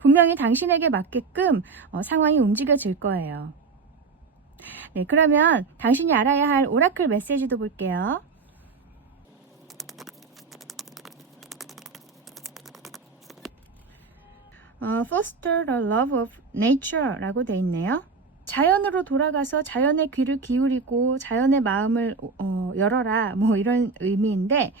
분명히 당신에게 맞게끔 상황이 움직여질 거예요. 네, 그러면 당신이 알아야 할 오라클 메시지도 볼게요. Foster the love of nature 라고 돼 있네요. 자연으로 돌아가서 자연의 귀를 기울이고 자연의 마음을 열어라, 뭐 이런 의미인데,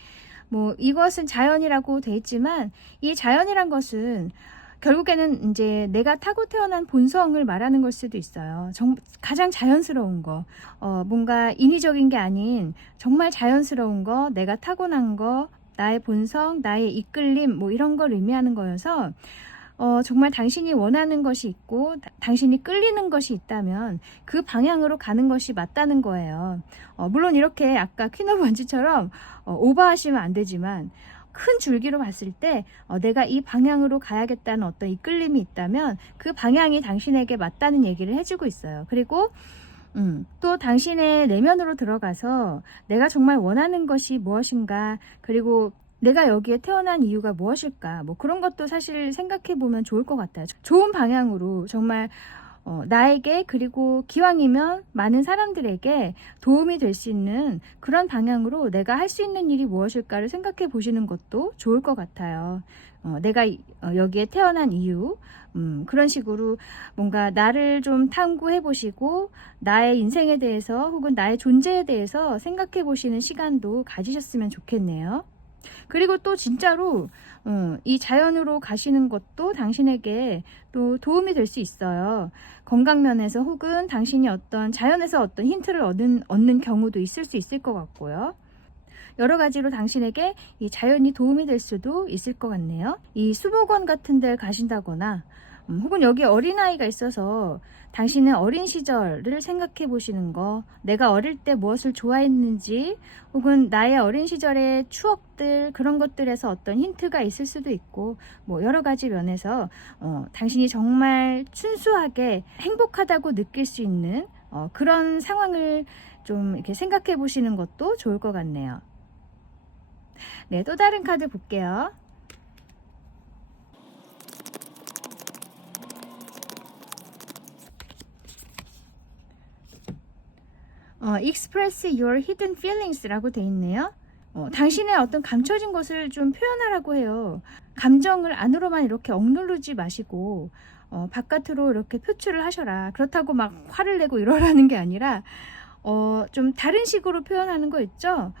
뭐 이것은 자연이라고 돼 있지만 이 자연이란 것은 결국에는 이제 내가 타고 태어난 본성을 말하는 걸 수도 있어요. 가장 자연스러운 거, 뭔가 인위적인 게 아닌 정말 자연스러운 거, 내가 타고난 거, 나의 본성, 나의 이끌림, 뭐 이런 걸 의미하는 거여서 정말 당신이 원하는 것이 있고 당신이 끌리는 것이 있다면 그 방향으로 가는 것이 맞다는 거예요. 물론 이렇게 아까 퀸 오브 원즈처럼 오버하시면 안 되지만 큰 줄기로 봤을 때 내가 이 방향으로 가야겠다는 어떤 이끌림이 있다면 그 방향이 당신에게 맞다는 얘기를 해주고 있어요. 그리고 또 당신의 내면으로 들어가서 내가 정말 원하는 것이 무엇인가, 그리고 내가 여기에 태어난 이유가 무엇일까, 뭐 그런 것도 사실 생각해 보면 좋을 것 같아요. 좋은 방향으로 정말 나에게, 그리고 기왕이면 많은 사람들에게 도움이 될 수 있는 그런 방향으로 내가 할 수 있는 일이 무엇일까를 생각해 보시는 것도 좋을 것 같아요. 내가 여기에 태어난 이유, 그런 식으로 뭔가 나를 좀 탐구해 보시고 나의 인생에 대해서 혹은 나의 존재에 대해서 생각해 보시는 시간도 가지셨으면 좋겠네요. 그리고 또 진짜로 이 자연으로 가시는 것도 당신에게 또 도움이 될 수 있어요. 건강 면에서 혹은 당신이 어떤 자연에서 어떤 힌트를 얻는 경우도 있을 수 있을 것 같고요. 여러 가지로 당신에게 이 자연이 도움이 될 수도 있을 것 같네요. 이 수목원 같은 데 가신다거나 혹은 여기 어린아이가 있어서 당신의 어린 시절을 생각해 보시는 거, 내가 어릴 때 무엇을 좋아했는지 혹은 나의 어린 시절의 추억들, 그런 것들에서 어떤 힌트가 있을 수도 있고, 뭐 여러 가지 면에서 당신이 정말 순수하게 행복하다고 느낄 수 있는 그런 상황을 좀 이렇게 생각해 보시는 것도 좋을 것 같네요. 네, 또 다른 카드 볼게요. Express your hidden feelings 라고 돼 있네요. 당신의 어떤 감춰진 것을 좀 표현하라고 해요. 감정을 안으로만 이렇게 억누르지 마시고 바깥으로 이렇게 표출을 하셔라. 그렇다고 막 화를 내고 이러라는 게 아니라 좀 다른 식으로 표현하는 거 있죠.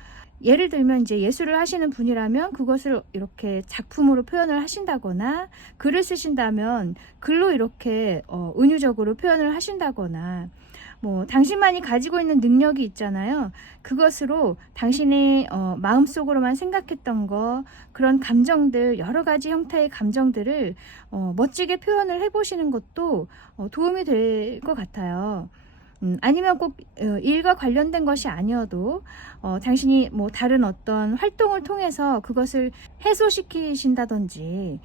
예를 들면 이제 예술을 하시는 분이라면 그것을 이렇게 작품으로 표현을 하신다거나, 글을 쓰신다면 글로 이렇게 은유적으로 표현을 하신다거나, 뭐 당신만이 가지고 있는 능력이 있잖아요. 그것으로 당신이 마음속으로만 생각했던 거, 그런 감정들, 여러 가지 형태의 감정들을 멋지게 표현을 해보시는 것도 도움이 될 것 같아요. 아니면 꼭 일과 관련된 것이 아니어도 당신이 뭐 다른 어떤 활동을 통해서 그것을 해소시키신다든지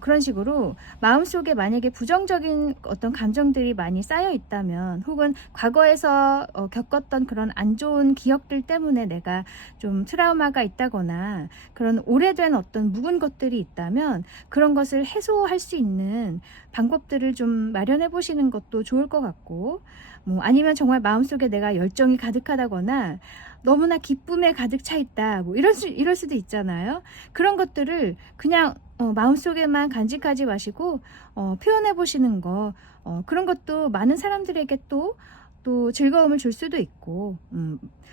그런 식으로 마음속에 만약에 부정적인 어떤 감정들이 많이 쌓여 있다면, 혹은 과거에서 겪었던 그런 안 좋은 기억들 때문에 내가 좀 트라우마가 있다거나 그런 오래된 어떤 묵은 것들이 있다면 그런 것을 해소할 수 있는 방법들을 좀 마련해 보시는 것도 좋을 것 같고, 뭐 아니면 정말 마음속에 내가 열정이 가득하다거나 너무나 기쁨에 가득 차 있다, 뭐 이럴 수도 있잖아요. 그런 것들을 그냥 마음속에만 간직하지 마시고 표현해 보시는 거, 그런 것도 많은 사람들에게 또 즐거움을 줄 수도 있고,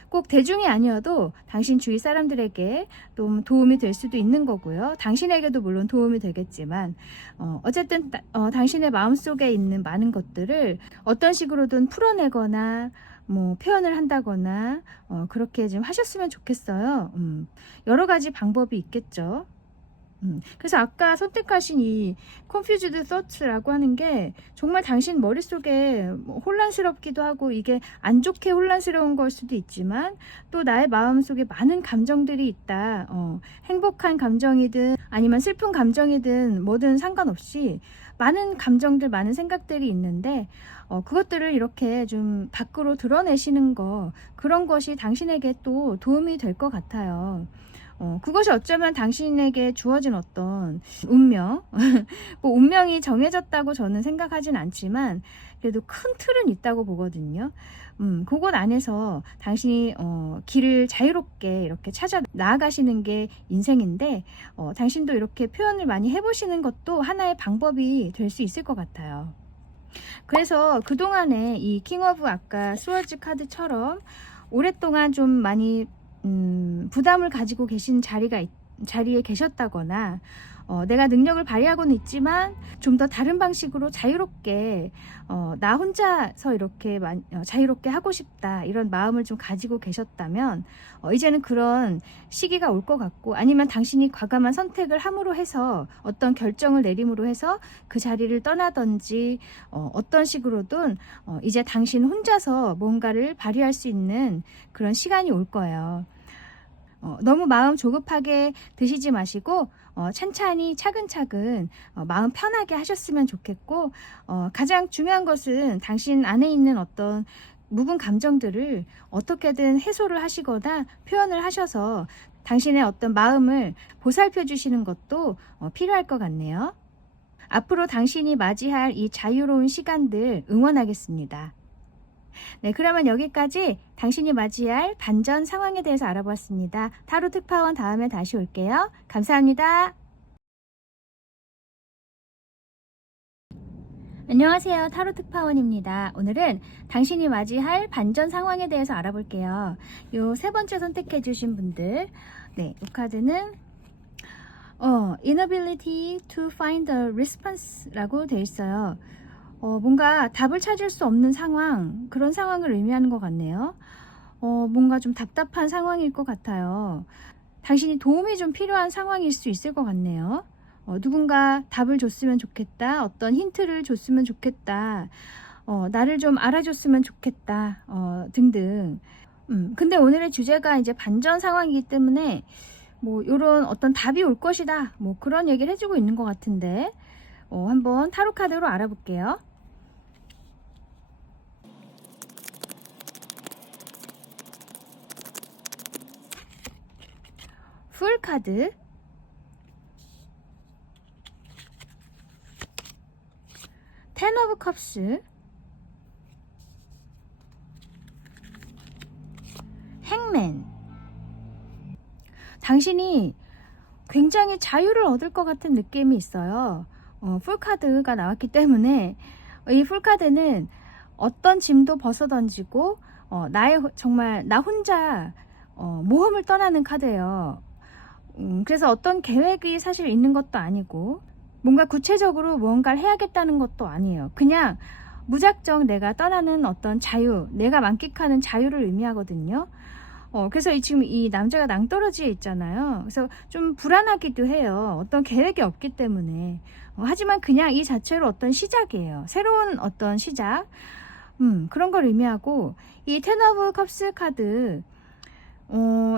꼭 대중이 아니어도 당신 주위 사람들에게 좀 도움이 될 수도 있는 거고요. 당신에게도 물론 도움이 되겠지만 어쨌든 당신의 마음속에 있는 많은 것들을 어떤 식으로든 풀어내거나 뭐 표현을 한다거나 그렇게 좀 하셨으면 좋겠어요. 여러 가지 방법이 있겠죠. 그래서 아까 선택하신 이 confused thoughts라고 하는 게 정말 당신 머릿속에 뭐 혼란스럽기도 하고, 이게 안 좋게 혼란스러운 걸 수도 있지만 또 나의 마음속에 많은 감정들이 있다. 행복한 감정이든 아니면 슬픈 감정이든 뭐든 상관없이 많은 감정들, 많은 생각들이 있는데 그것들을 이렇게 좀 밖으로 드러내시는 거, 그런 것이 당신에게 또 도움이 될 것 같아요. 그것이 어쩌면 당신에게 주어진 어떤 운명, 뭐 운명이 정해졌다고 저는 생각하진 않지만 그래도 큰 틀은 있다고 보거든요. 그곳 안에서 당신이 길을 자유롭게 이렇게 찾아 나아가시는 게 인생인데, 당신도 이렇게 표현을 많이 해보시는 것도 하나의 방법이 될 수 있을 것 같아요. 그래서 그동안에 이 킹 오브 아까 스워즈 카드처럼 오랫동안 좀 많이 부담을 가지고 계신 자리에 계셨다거나, 내가 능력을 발휘하고는 있지만 좀 더 다른 방식으로 자유롭게 나 혼자서 이렇게 자유롭게 하고 싶다, 이런 마음을 좀 가지고 계셨다면 이제는 그런 시기가 올 것 같고, 아니면 당신이 과감한 선택을 함으로 해서 어떤 결정을 내림으로 해서 그 자리를 떠나든지 어떤 식으로든 이제 당신 혼자서 뭔가를 발휘할 수 있는 그런 시간이 올 거예요. 너무 마음 조급하게 드시지 마시고 찬찬히 차근차근 마음 편하게 하셨으면 좋겠고, 가장 중요한 것은 당신 안에 있는 어떤 묵은 감정들을 어떻게든 해소를 하시거나 표현을 하셔서 당신의 어떤 마음을 보살펴 주시는 것도 필요할 것 같네요. 앞으로 당신이 맞이할 이 자유로운 시간들 응원하겠습니다. 네, 그러면 여기까지 당신이 맞이할 반전 상황에 대해서 알아보았습니다. 타로 특파원 다음에 다시 올게요. 감사합니다. 안녕하세요. 타로 특파원입니다. 오늘은 당신이 맞이할 반전 상황에 대해서 알아볼게요. 요 세 번째 선택해 주신 분들, 네, 이 카드는 inability to find a response라고 돼 있어요. 뭔가 답을 찾을 수 없는 상황, 그런 상황을 의미하는 것 같네요. 뭔가 좀 답답한 상황일 것 같아요. 당신이 도움이 좀 필요한 상황일 수 있을 것 같네요. 누군가 답을 줬으면 좋겠다. 어떤 힌트를 줬으면 좋겠다. 나를 좀 알아줬으면 좋겠다. 등등. 근데 오늘의 주제가 이제 반전 상황이기 때문에 뭐 요런 어떤 답이 올 것이다. 뭐 그런 얘기를 해주고 있는 것 같은데 한번 타로 카드로 알아볼게요. 풀 카드, 텐 오브 컵스, 행맨. 당신이 굉장히 자유를 얻을 것 같은 느낌이 있어요. 풀카드가 나왔기 때문에 이 풀카드는 어떤 짐도 벗어던지고 정말 나 혼자 모험을 떠나는 카드예요. 그래서 어떤 계획이 사실 있는 것도 아니고 뭔가 구체적으로 무언가를 해야겠다는 것도 아니에요. 그냥 무작정 내가 떠나는 어떤 자유, 내가 만끽하는 자유를 의미하거든요. 그래서 지금 이 남자가 낭떠러지에 있잖아요. 그래서 좀 불안하기도 해요. 어떤 계획이 없기 때문에. 하지만 그냥 이 자체로 어떤 시작이에요. 새로운 어떤 시작. 그런 걸 의미하고, 이 텐 오브 컵스 카드,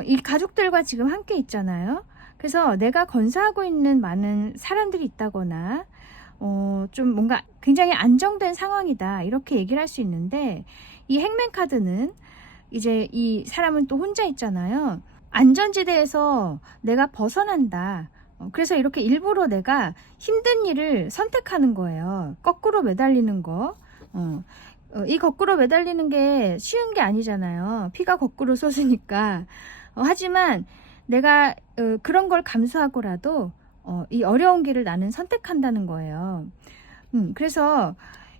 이 가족들과 지금 함께 있잖아요. 그래서 내가 건사하고 있는 많은 사람들이 있다거나, 좀 뭔가 굉장히 안정된 상황이다. 이렇게 얘기를 할 수 있는데, 이 행맨 카드는 이제 이 사람은 또 혼자 있잖아요. 안전지대에서 내가 벗어난다. 그래서 이렇게 일부러 내가 힘든 일을 선택하는 거예요. 거꾸로 매달리는 거. 이 거꾸로 매달리는 게 쉬운 게 아니잖아요. 피가 거꾸로 솟으니까. 하지만 내가 그런 걸 감수하고라도 이 어려운 길을 나는 선택한다는 거예요. 그래서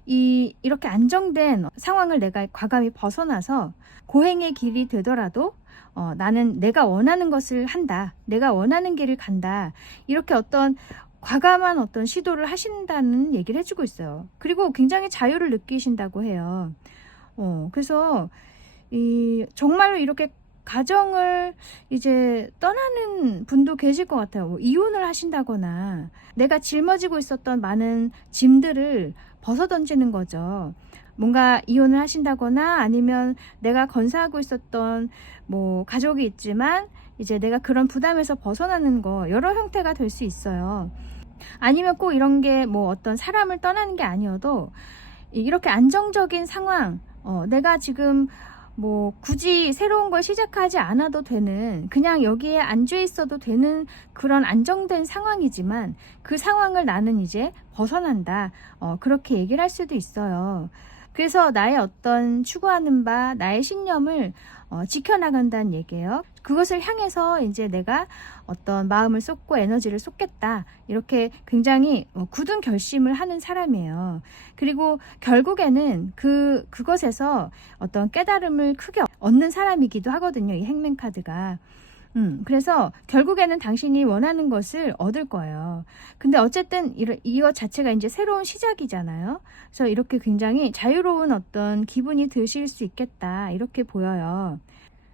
이렇게 안정된 상황을 내가 과감히 벗어나서 고행의 길이 되더라도 나는 내가 원하는 것을 한다. 내가 원하는 길을 간다. 이렇게 어떤 과감한 어떤 시도를 하신다는 얘기를 해주고 있어요. 그리고 굉장히 자유를 느끼신다고 해요. 그래서 정말로 이렇게 가정을 이제 떠나는 분도 계실 것 같아요. 뭐 이혼을 하신다거나 내가 짊어지고 있었던 많은 짐들을 벗어던지는 거죠. 뭔가 이혼을 하신다거나 아니면 내가 건사하고 있었던 뭐 가족이 있지만 이제 내가 그런 부담에서 벗어나는 거 여러 형태가 될 수 있어요. 아니면 꼭 이런 게 뭐 어떤 사람을 떠나는 게 아니어도 이렇게 안정적인 상황, 내가 지금 뭐 굳이 새로운 걸 시작하지 않아도 되는, 그냥 여기에 앉아 있어도 되는 그런 안정된 상황이지만 그 상황을 나는 이제 벗어난다. 그렇게 얘기를 할 수도 있어요. 그래서 나의 어떤 추구하는 바, 나의 신념을 지켜나간다는 얘기예요. 그것을 향해서 이제 내가 어떤 마음을 쏟고 에너지를 쏟겠다. 이렇게 굉장히 굳은 결심을 하는 사람이에요. 그리고 결국에는 그것에서 어떤 깨달음을 크게 얻는 사람이기도 하거든요. 이 행맨 카드가. 그래서 결국에는 당신이 원하는 것을 얻을 거예요. 근데 어쨌든 이것 자체가 이제 새로운 시작이잖아요. 그래서 이렇게 굉장히 자유로운 어떤 기분이 드실 수 있겠다. 이렇게 보여요.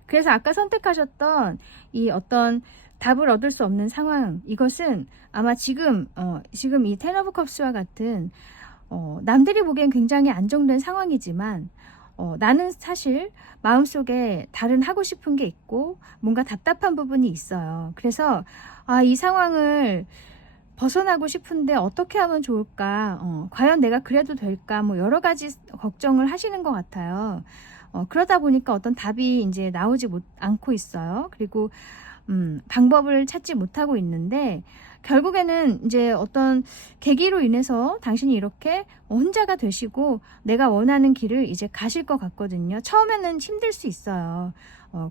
그래서 아까 선택하셨던 이 어떤 답을 얻을 수 없는 상황, 이것은 아마 지금 이 텐 오브 컵스와 같은 남들이 보기엔 굉장히 안정된 상황이지만 나는 사실 마음속에 다른 하고 싶은 게 있고 뭔가 답답한 부분이 있어요. 그래서 이 상황을 벗어나고 싶은데 어떻게 하면 좋을까? 과연 내가 그래도 될까? 뭐 여러 가지 걱정을 하시는 것 같아요. 그러다 보니까 어떤 답이 이제 나오지 않고 있어요. 그리고 방법을 찾지 못하고 있는데 결국에는 이제 어떤 계기로 인해서 당신이 이렇게 혼자가 되시고 내가 원하는 길을 이제 가실 것 같거든요. 처음에는 힘들 수 있어요.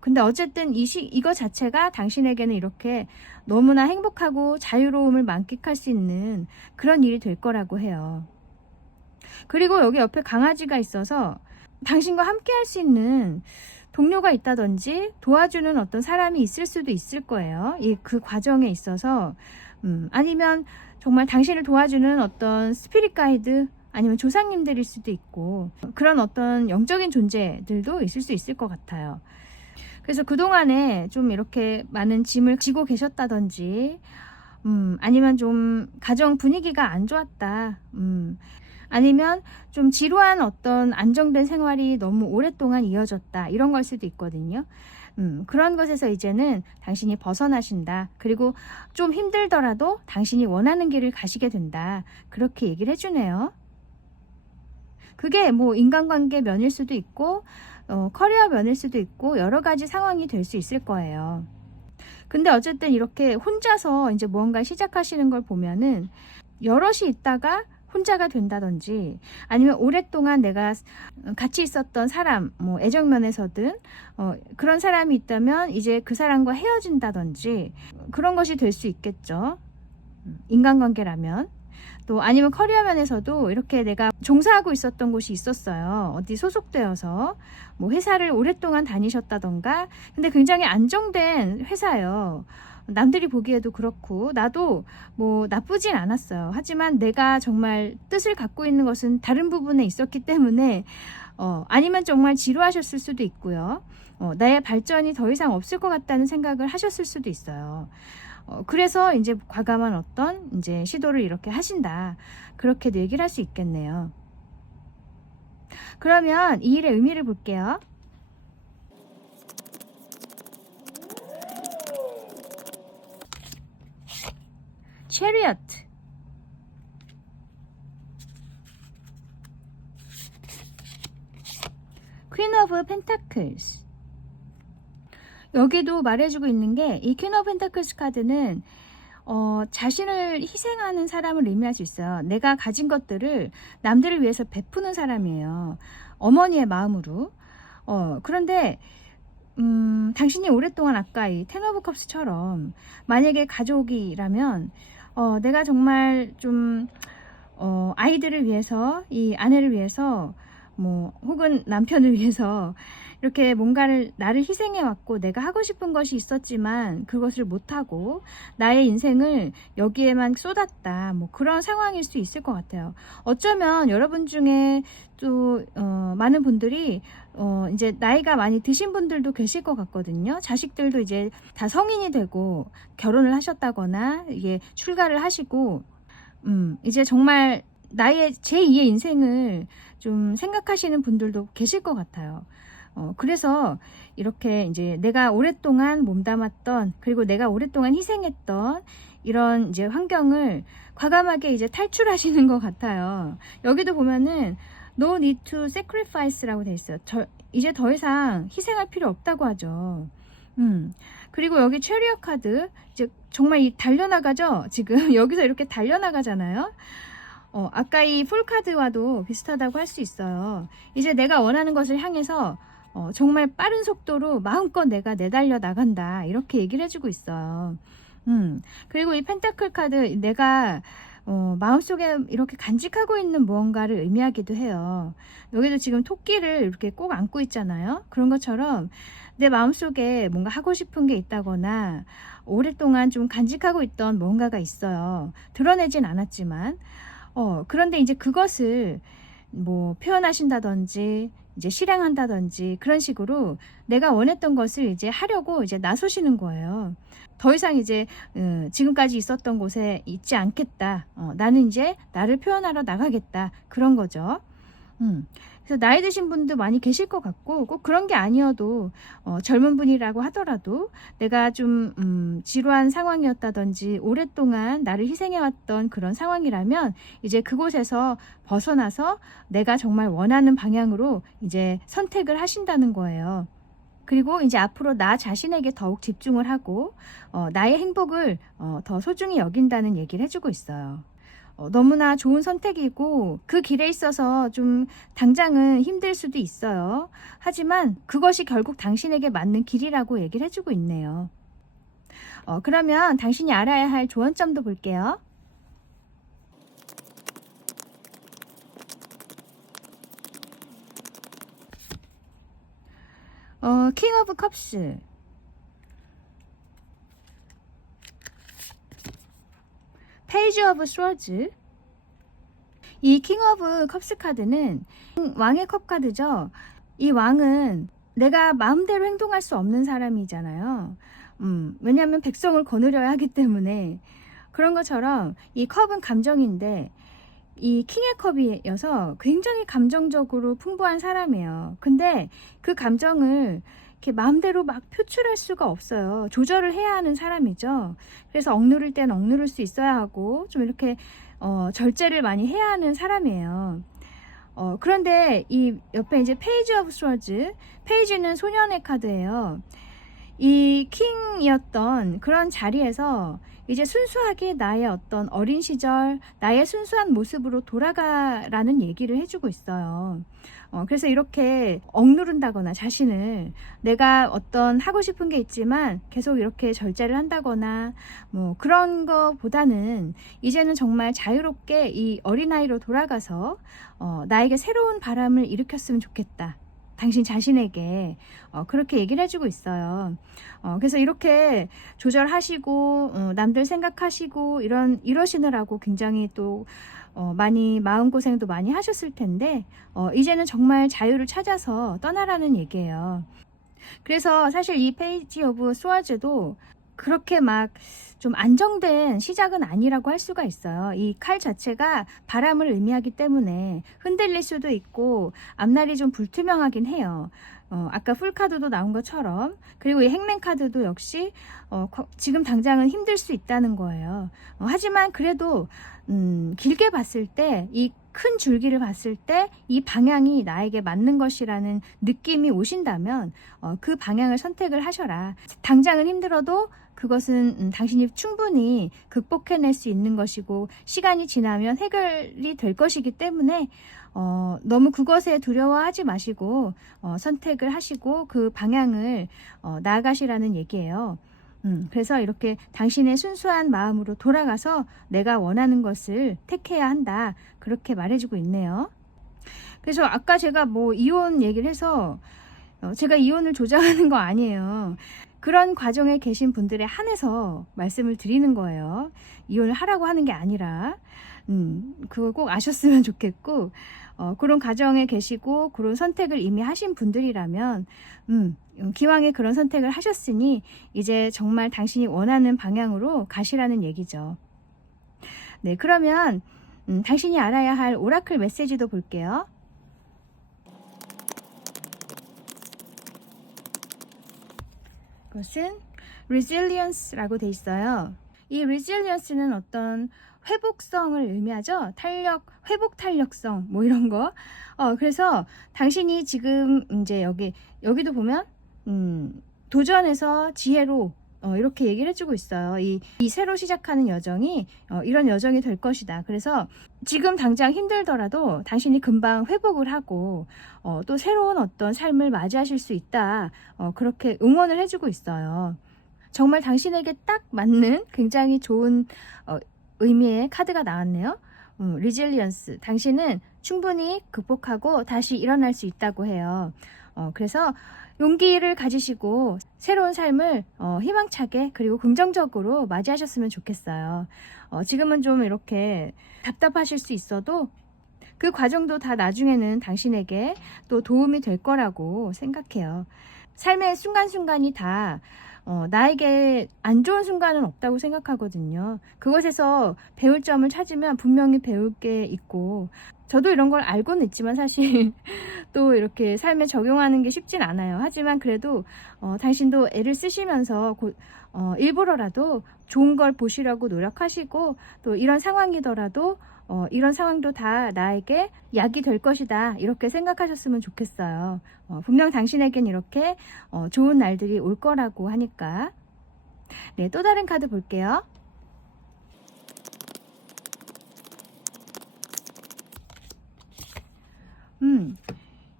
근데 어쨌든 이거 자체가 당신에게는 이렇게 너무나 행복하고 자유로움을 만끽할 수 있는 그런 일이 될 거라고 해요. 그리고 여기 옆에 강아지가 있어서 당신과 함께 할 수 있는 동료가 있다든지 도와주는 어떤 사람이 있을 수도 있을 거예요. 그 과정에 있어서 아니면 정말 당신을 도와주는 어떤 스피릿 가이드 아니면 조상님들일 수도 있고 그런 어떤 영적인 존재들도 있을 수 있을 것 같아요. 그래서 그동안에 좀 이렇게 많은 짐을 지고 계셨다든지 아니면 좀 가정 분위기가 안 좋았다. 아니면 좀 지루한 어떤 안정된 생활이 너무 오랫동안 이어졌다. 이런 걸 수도 있거든요. 그런 것에서 이제는 당신이 벗어나신다. 그리고 좀 힘들더라도 당신이 원하는 길을 가시게 된다. 그렇게 얘기를 해주네요. 그게 뭐 인간관계 면일 수도 있고 커리어 면일 수도 있고 여러 가지 상황이 될 수 있을 거예요. 근데 어쨌든 이렇게 혼자서 이제 무언가 시작하시는 걸 보면은 여럿이 있다가 혼자가 된다든지 아니면 오랫동안 내가 같이 있었던 사람 뭐 애정면에서든 그런 사람이 있다면 이제 그 사람과 헤어진다든지 그런 것이 될 수 있겠죠. 인간관계라면. 또 아니면 커리어 면에서도 이렇게 내가 종사하고 있었던 곳이 있었어요. 어디 소속되어서 뭐 회사를 오랫동안 다니셨다던가 근데 굉장히 안정된 회사예요. 남들이 보기에도 그렇고 나도 뭐 나쁘진 않았어요. 하지만 내가 정말 뜻을 갖고 있는 것은 다른 부분에 있었기 때문에 아니면 정말 지루하셨을 수도 있고요. 나의 발전이 더 이상 없을 것 같다는 생각을 하셨을 수도 있어요. 그래서 이제 과감한 어떤 이제 시도를 이렇게 하신다. 그렇게도 얘기를 할 수 있겠네요. 그러면 이 일의 의미를 볼게요. Chariot. Queen of Pentacles. 여기도 말해주고 있는 게 이 퀸 오브 펜타클스 카드는 자신을 희생하는 사람을 의미할 수 있어요. 내가 가진 것들을 남들을 위해서 베푸는 사람이에요. 어머니의 마음으로. 그런데 당신이 오랫동안 아까 이 텐 오브 컵스처럼 만약에 가족이라면 내가 정말 좀 아이들을 위해서 이 아내를 위해서 뭐 혹은 남편을 위해서 이렇게 뭔가를 나를 희생해 왔고 내가 하고 싶은 것이 있었지만 그것을 못하고 나의 인생을 여기에만 쏟았다 뭐 그런 상황일 수 있을 것 같아요. 어쩌면 여러분 중에 또 많은 분들이 이제 나이가 많이 드신 분들도 계실 것 같거든요. 자식들도 이제 다 성인이 되고 결혼을 하셨다거나 이게 출가를 하시고 이제 정말 나의 제2의 인생을 좀 생각하시는 분들도 계실 것 같아요. 그래서 이렇게 이제 내가 오랫동안 몸담았던 그리고 내가 오랫동안 희생했던 이런 이제 환경을 과감하게 이제 탈출하시는 것 같아요. 여기도 보면은 No need to sacrifice라고 돼 있어요. 이제 더 이상 희생할 필요 없다고 하죠. 그리고 여기 체리엇 카드 이제 정말 이 달려나가죠. 지금 여기서 이렇게 달려나가잖아요. 아까 이 풀 카드와도 비슷하다고 할 수 있어요. 이제 내가 원하는 것을 향해서 정말 빠른 속도로 마음껏 내가 내달려 나간다. 이렇게 얘기를 해주고 있어요. 그리고 이 펜타클 카드 내가 마음속에 이렇게 간직하고 있는 무언가를 의미하기도 해요. 여기도 지금 토끼를 이렇게 꼭 안고 있잖아요. 그런 것처럼 내 마음속에 뭔가 하고 싶은 게 있다거나 오랫동안 좀 간직하고 있던 뭔가가 있어요. 드러내진 않았지만 그런데 이제 그것을 뭐 표현하신다든지 이제 실행한다든지 그런 식으로 내가 원했던 것을 이제 하려고 이제 나서시는 거예요. 더 이상 이제 지금까지 있었던 곳에 있지 않겠다. 나는 이제 나를 표현하러 나가겠다. 그런 거죠. 그래서 나이 드신 분도 많이 계실 것 같고 꼭 그런 게 아니어도 젊은 분이라고 하더라도 내가 좀 지루한 상황이었다든지 오랫동안 나를 희생해왔던 그런 상황이라면 이제 그곳에서 벗어나서 내가 정말 원하는 방향으로 이제 선택을 하신다는 거예요. 그리고 이제 앞으로 나 자신에게 더욱 집중을 하고 나의 행복을 더 소중히 여긴다는 얘기를 해주고 있어요. 너무나 좋은 선택이고 그 길에 있어서 좀 당장은 힘들 수도 있어요. 하지만 그것이 결국 당신에게 맞는 길이라고 얘기를 해주고 있네요. 그러면 당신이 알아야 할 조언점도 볼게요. 킹 오브 컵스, 페이지 오브 스워즈. 이 킹 오브 컵스 카드는 왕의 컵 카드죠. 이 왕은 내가 마음대로 행동할 수 없는 사람이잖아요. 왜냐하면 백성을 거느려야 하기 때문에. 그런 것처럼 이 컵은 감정인데 이 킹의 컵이어서 굉장히 감정적으로 풍부한 사람이에요. 근데 그 감정을 이렇게 마음대로 막 표출할 수가 없어요. 조절을 해야 하는 사람이죠. 그래서 억누를 땐 억누를 수 있어야 하고 좀 이렇게 절제를 많이 해야 하는 사람이에요. 그런데 이 옆에 이제 페이지 오브 스워즈, 페이지는 소년의 카드예요. 이 킹이었던 그런 자리에서 이제 순수하게 나의 어떤 어린 시절, 나의 순수한 모습으로 돌아가라는 얘기를 해주고 있어요. 그래서 이렇게 억누른다거나 자신을 내가 어떤 하고 싶은 게 있지만 계속 이렇게 절제를 한다거나 뭐 그런 거보다는 이제는 정말 자유롭게 이 어린아이로 돌아가서 나에게 새로운 바람을 일으켰으면 좋겠다. 당신 자신에게 그렇게 얘기를 해주고 있어요. 그래서 이렇게 조절하시고 남들 생각하시고 이러시느라고 굉장히 또 많이 마음고생도 많이 하셨을 텐데 이제는 정말 자유를 찾아서 떠나라는 얘기예요. 그래서 사실 이 페이지 오브 스워즈도 그렇게 막 좀 안정된 시작은 아니라고 할 수가 있어요. 이 칼 자체가 바람을 의미하기 때문에 흔들릴 수도 있고 앞날이 좀 불투명하긴 해요. 아까 풀카드도 나온 것처럼. 그리고 이 행맨 카드도 역시 지금 당장은 힘들 수 있다는 거예요. 하지만 그래도 길게 봤을 때 이 큰 줄기를 봤을 때 이 방향이 나에게 맞는 것이라는 느낌이 오신다면 그 방향을 선택을 하셔라. 당장은 힘들어도 그것은 당신이 충분히 극복해낼 수 있는 것이고 시간이 지나면 해결이 될 것이기 때문에 너무 그것에 두려워하지 마시고 선택을 하시고 그 방향을 나아가시라는 얘기예요. 그래서 이렇게 당신의 순수한 마음으로 돌아가서 내가 원하는 것을 택해야 한다. 그렇게 말해주고 있네요. 그래서 아까 제가 뭐 이혼 얘기를 해서 제가 이혼을 조장하는 거 아니에요. 그런 과정에 계신 분들에 한해서 말씀을 드리는 거예요. 이혼을 하라고 하는 게 아니라 그거 꼭 아셨으면 좋겠고 그런 과정에 계시고 그런 선택을 이미 하신 분들이라면 기왕에 그런 선택을 하셨으니 이제 정말 당신이 원하는 방향으로 가시라는 얘기죠. 네, 그러면 당신이 알아야 할 오라클 메시지도 볼게요. 그것은 resilience라고 돼 있어요. 이 resilience는 어떤 회복성을 의미하죠. 회복 탄력성, 뭐 이런 거. 그래서 당신이 지금 이제 여기도 보면, 도전에서 지혜로, 이렇게 얘기를 해주고 있어요. 이 새로 시작하는 여정이, 이런 여정이 될 것이다. 그래서 지금 당장 힘들더라도 당신이 금방 회복을 하고, 또 새로운 어떤 삶을 맞이하실 수 있다. 그렇게 응원을 해주고 있어요. 정말 당신에게 딱 맞는 굉장히 좋은, 의미의 카드가 나왔네요. 리질리언스. 당신은 충분히 극복하고 다시 일어날 수 있다고 해요. 그래서 용기를 가지시고 새로운 삶을 희망차게 그리고 긍정적으로 맞이하셨으면 좋겠어요. 지금은 좀 이렇게 답답하실 수 있어도 그 과정도 다 나중에는 당신에게 또 도움이 될 거라고 생각해요. 삶의 순간순간이 다 나에게 안 좋은 순간은 없다고 생각하거든요. 그것에서 배울 점을 찾으면 분명히 배울 게 있고 저도 이런 걸 알고는 있지만 사실 또 이렇게 삶에 적용하는 게 쉽진 않아요. 하지만 그래도 당신도 애를 쓰시면서 일부러라도 좋은 걸 보시려고 노력하시고 또 이런 상황이더라도 이런 상황도 다 나에게 약이 될 것이다 이렇게 생각하셨으면 좋겠어요. 분명 당신에겐 이렇게 좋은 날들이 올 거라고 하니까. 네, 또 다른 카드 볼게요.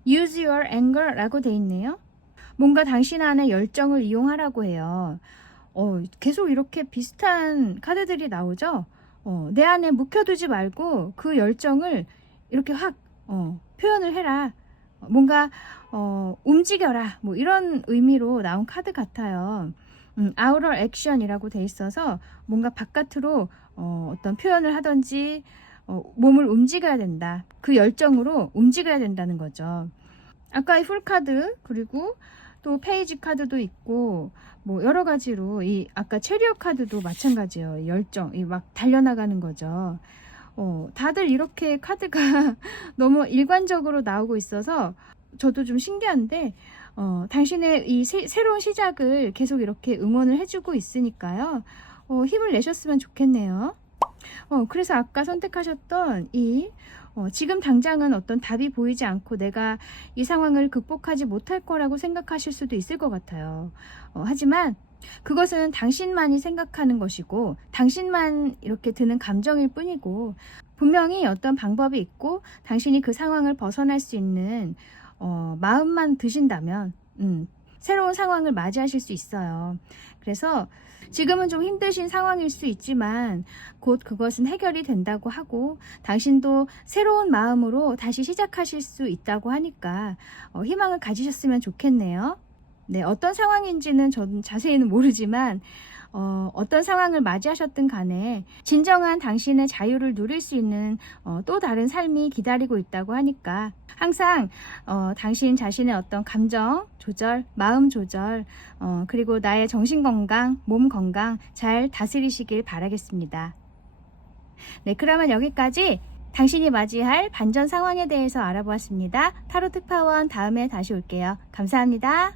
Use your anger 라고 돼 있네요. 뭔가 당신 안에 열정을 이용하라고 해요. 계속 이렇게 비슷한 카드들이 나오죠. 내 안에 묵혀두지 말고 그 열정을 이렇게 확 표현을 해라. 뭔가 움직여라 뭐 이런 의미로 나온 카드 같아요. outer action이라고 돼 있어서 뭔가 바깥으로 어떤 표현을 하든지 몸을 움직여야 된다. 그 열정으로 움직여야 된다는 거죠. 아까의 풀카드 그리고 또 페이지 카드도 있고 뭐 여러 가지로 이 아까 체리엇 카드도 마찬가지예요. 열정, 이 막 달려나가는 거죠. 다들 이렇게 카드가 너무 일관적으로 나오고 있어서 저도 좀 신기한데 당신의 이 새로운 시작을 계속 이렇게 응원을 해주고 있으니까요. 힘을 내셨으면 좋겠네요. 그래서 아까 선택하셨던 이 지금 당장은 어떤 답이 보이지 않고 내가 이 상황을 극복하지 못할 거라고 생각하실 수도 있을 것 같아요. 하지만 그것은 당신만이 생각하는 것이고 당신만 이렇게 드는 감정일 뿐이고 분명히 어떤 방법이 있고 당신이 그 상황을 벗어날 수 있는 마음만 드신다면 새로운 상황을 맞이하실 수 있어요. 그래서 지금은 좀 힘드신 상황일 수 있지만 곧 그것은 해결이 된다고 하고 당신도 새로운 마음으로 다시 시작하실 수 있다고 하니까 희망을 가지셨으면 좋겠네요. 네, 어떤 상황인지는 저는 자세히는 모르지만 어떤 상황을 맞이하셨든 간에 진정한 당신의 자유를 누릴 수 있는 또 다른 삶이 기다리고 있다고 하니까 항상 당신 자신의 어떤 감정 조절, 마음 조절 그리고 나의 정신 건강, 몸 건강 잘 다스리시길 바라겠습니다. 네, 그러면 여기까지 당신이 맞이할 반전 상황에 대해서 알아보았습니다. 타로 특파원 다음에 다시 올게요. 감사합니다.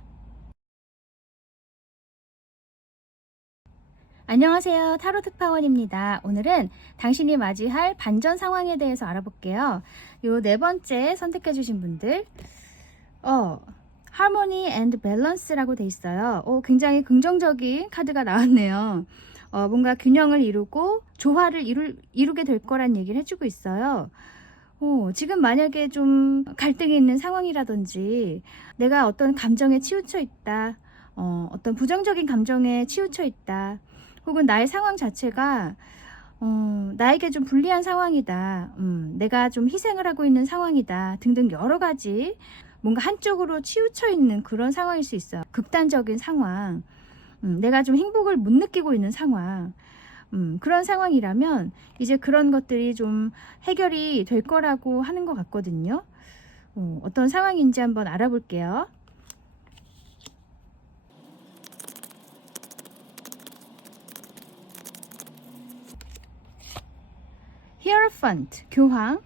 안녕하세요. 타로 특파원입니다. 오늘은 당신이 맞이할 반전 상황에 대해서 알아볼게요. 요 네 번째 선택해 주신 분들 Harmony and Balance라고 돼 있어요. 굉장히 긍정적인 카드가 나왔네요. 뭔가 균형을 이루고 조화를 이루게 될 거란 얘기를 해주고 있어요. 지금 만약에 좀 갈등이 있는 상황이라든지 내가 어떤 감정에 치우쳐 있다. 어떤 부정적인 감정에 치우쳐 있다. 혹은 나의 상황 자체가 나에게 좀 불리한 상황이다. 내가 좀 희생을 하고 있는 상황이다. 등등 여러 가지 뭔가 한쪽으로 치우쳐 있는 그런 상황일 수 있어요. 극단적인 상황. 내가 좀 행복을 못 느끼고 있는 상황. 그런 상황이라면 이제 그런 것들이 좀 해결이 될 거라고 하는 것 같거든요. 어떤 상황인지 한번 알아볼게요. 히어로펀트, 교황,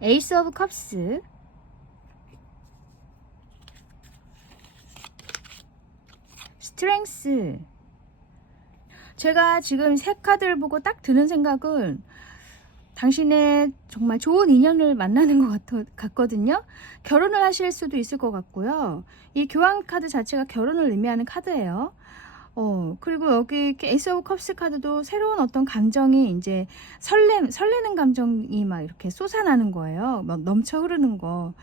에이스 오브 컵스, 스트렝스. 제가 지금 세 카드를 보고 딱 드는 생각은 당신의 정말 좋은 인연을 만나는 것 같거든요. 결혼을 하실 수도 있을 것 같고요. 이 교황 카드 자체가 결혼을 의미하는 카드예요. 그리고 여기 에이스 오브 컵스 카드도 새로운 어떤 감정이 이제 설레는 감정이 막 이렇게 솟아나는 거예요. 막 넘쳐 흐르는 거.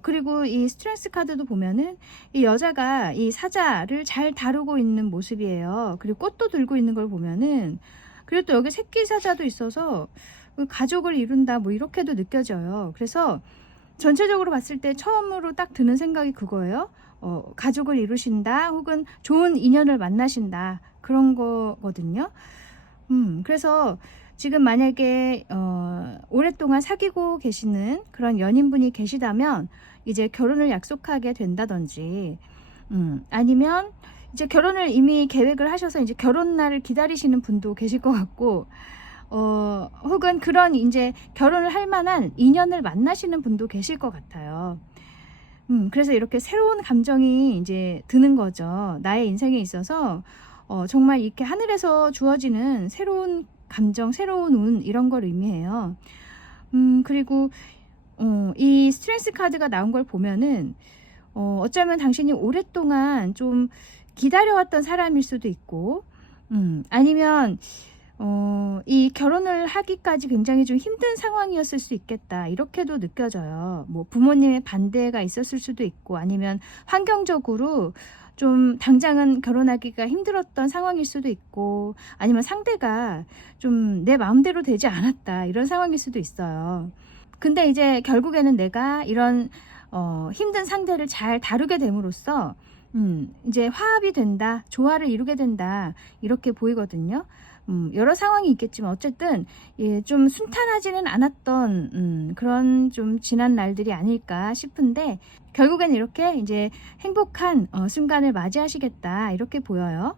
그리고 이 스트렝스 카드도 보면은 이 여자가 이 사자를 잘 다루고 있는 모습이에요. 그리고 꽃도 들고 있는 걸 보면은 그리고 또 여기 새끼 사자도 있어서 가족을 이룬다 뭐 이렇게도 느껴져요. 그래서 전체적으로 봤을 때 처음으로 딱 드는 생각이 그거예요. 가족을 이루신다 혹은 좋은 인연을 만나신다 그런 거거든요. 그래서 지금 만약에 오랫동안 사귀고 계시는 그런 연인분이 계시다면 이제 결혼을 약속하게 된다든지 아니면 이제 결혼을 이미 계획을 하셔서 이제 결혼 날을 기다리시는 분도 계실 것 같고 혹은 그런 이제 결혼을 할 만한 인연을 만나시는 분도 계실 것 같아요. 그래서 이렇게 새로운 감정이 이제 드는 거죠. 나의 인생에 있어서 정말 이렇게 하늘에서 주어지는 새로운 감정, 새로운 운 이런 걸 의미해요. 그리고 이 스트렝스 카드가 나온 걸 보면은 어쩌면 당신이 오랫동안 좀 기다려왔던 사람일 수도 있고 아니면 이 결혼을 하기까지 굉장히 좀 힘든 상황이었을 수 있겠다 이렇게도 느껴져요. 뭐 부모님의 반대가 있었을 수도 있고 아니면 환경적으로 좀 당장은 결혼하기가 힘들었던 상황일 수도 있고 아니면 상대가 좀 내 마음대로 되지 않았다 이런 상황일 수도 있어요. 근데 이제 결국에는 내가 이런 힘든 상대를 잘 다루게 됨으로써 이제 화합이 된다, 조화를 이루게 된다, 이렇게 보이거든요. 여러 상황이 있겠지만 어쨌든 예, 좀 순탄하지는 않았던 그런 좀 지난 날들이 아닐까 싶은데, 결국엔 이렇게 이제 행복한 순간을 맞이하시겠다, 이렇게 보여요.